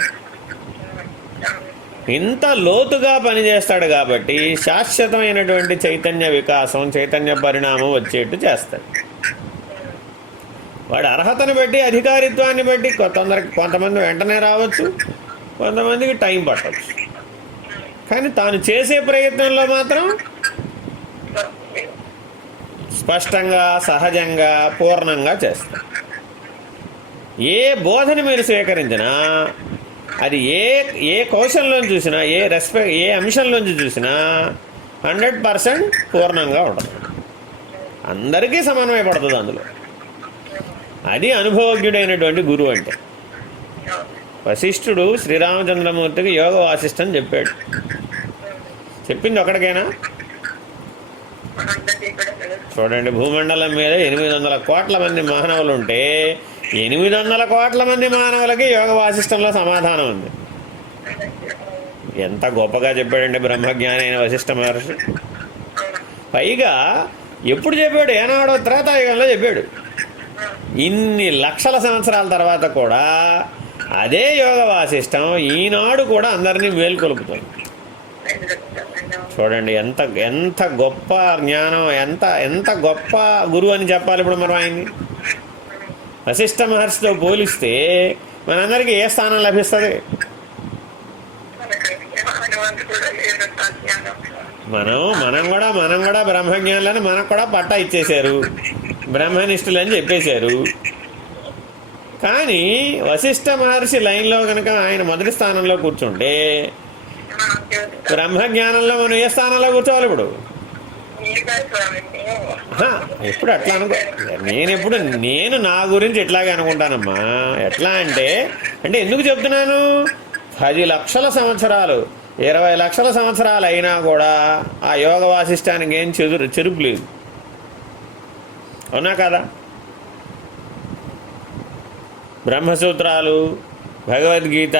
ఇంత లోతుగా పనిచేస్తాడు కాబట్టి శాశ్వతమైనటువంటి చైతన్య వికాసం, చైతన్య పరిణామం వచ్చేట్టు చేస్తాడు. వాడి అర్హతను బట్టి, అధికారిత్వాన్ని బట్టి కొంతమంది వెంటనే రావచ్చు, కొంతమందికి టైం పట్టవచ్చు. కానీ తాను చేసే ప్రయత్నంలో మాత్రం స్పష్టంగా, సహజంగా, పూర్ణంగా చేస్తాడు. ఏ బోధన మీరు స్వీకరించినా అది ఏ కౌశలంలో చూసినా, ఏ అంశంలోంచి చూసినా 100% పూర్ణంగా ఉంటుంది. అందరికీ సమన్వయపడుతుంది అందులో. అది అనుభవజ్ఞుడైనటువంటి గురువు అంటే. వశిష్ఠుడు శ్రీరామచంద్రమూర్తికి యోగ వాసిష్టం చెప్పాడు. చెప్పింది ఒకటికైనా? చూడండి, భూమండలం మీద 800 కోట్ల మంది మానవులు ఉంటే 800 కోట్ల మంది మానవులకి యోగ వాసిష్టంలో సమాధానం ఉంది. ఎంత గొప్పగా చెప్పాడండి బ్రహ్మజ్ఞాని అయిన వశిష్ఠ మహర్షి. పైగా ఎప్పుడు చెప్పాడు? ఏనాడో త్రేతాయుగంలో చెప్పాడు. ఇన్ని లక్షల సంవత్సరాల తర్వాత కూడా అదే యోగ వాసిష్టం ఈనాడు కూడా అందరినీ మేల్కొలుపుతుంది. చూడండి ఎంత గొప్ప జ్ఞానం, ఎంత గొప్ప గురువు అని చెప్పాలి ఇప్పుడు మనం ఆయన్ని. వశిష్ఠ మహర్షితో పోలిస్తే మనందరికీ ఏ స్థానం లభిస్తుంది? మనం కూడా బ్రహ్మజ్ఞానులని మనకు కూడా పట్టా ఇచ్చేశారు, బ్రహ్మనిష్ఠులు అని చెప్పేశారు. కానీ వశిష్ఠ మహర్షి లైన్లో కనుక ఆయన మొదటి స్థానంలో కూర్చుంటే బ్రహ్మజ్ఞానంలో మనం ఏ స్థానంలో కూర్చోవాలి ఇప్పుడు? ఎప్పుడు అట్లా అనుకో. నేను నా గురించి ఎట్లాగే అనుకుంటానమ్మా. ఎట్లా అంటే ఎందుకు చెప్తున్నాను? 10 లక్షల సంవత్సరాలు, 20 లక్షల సంవత్సరాలు అయినా కూడా ఆ యోగ వాసిష్టానికి ఏం చెరుపు లేదు. అవునా కదా? బ్రహ్మసూత్రాలు, భగవద్గీత,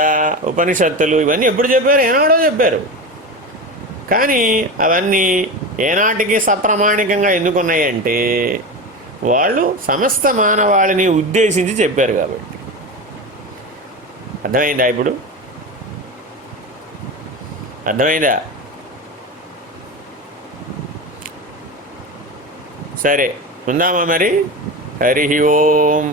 ఉపనిషత్తులు ఇవన్నీ ఎప్పుడు చెప్పారు? ఏనాడో చెప్పారు. కానీ అవన్నీ ఏనాటికి సప్రమాణికంగా ఎందుకున్నాయి అంటే వాళ్ళు సమస్త మానవాళిని ఉద్దేశించి చెప్పారు కాబట్టి. అర్థమైందా ఇప్పుడు? అర్థమైందా? సరే, ఉందామా మరి? హరి ఓం.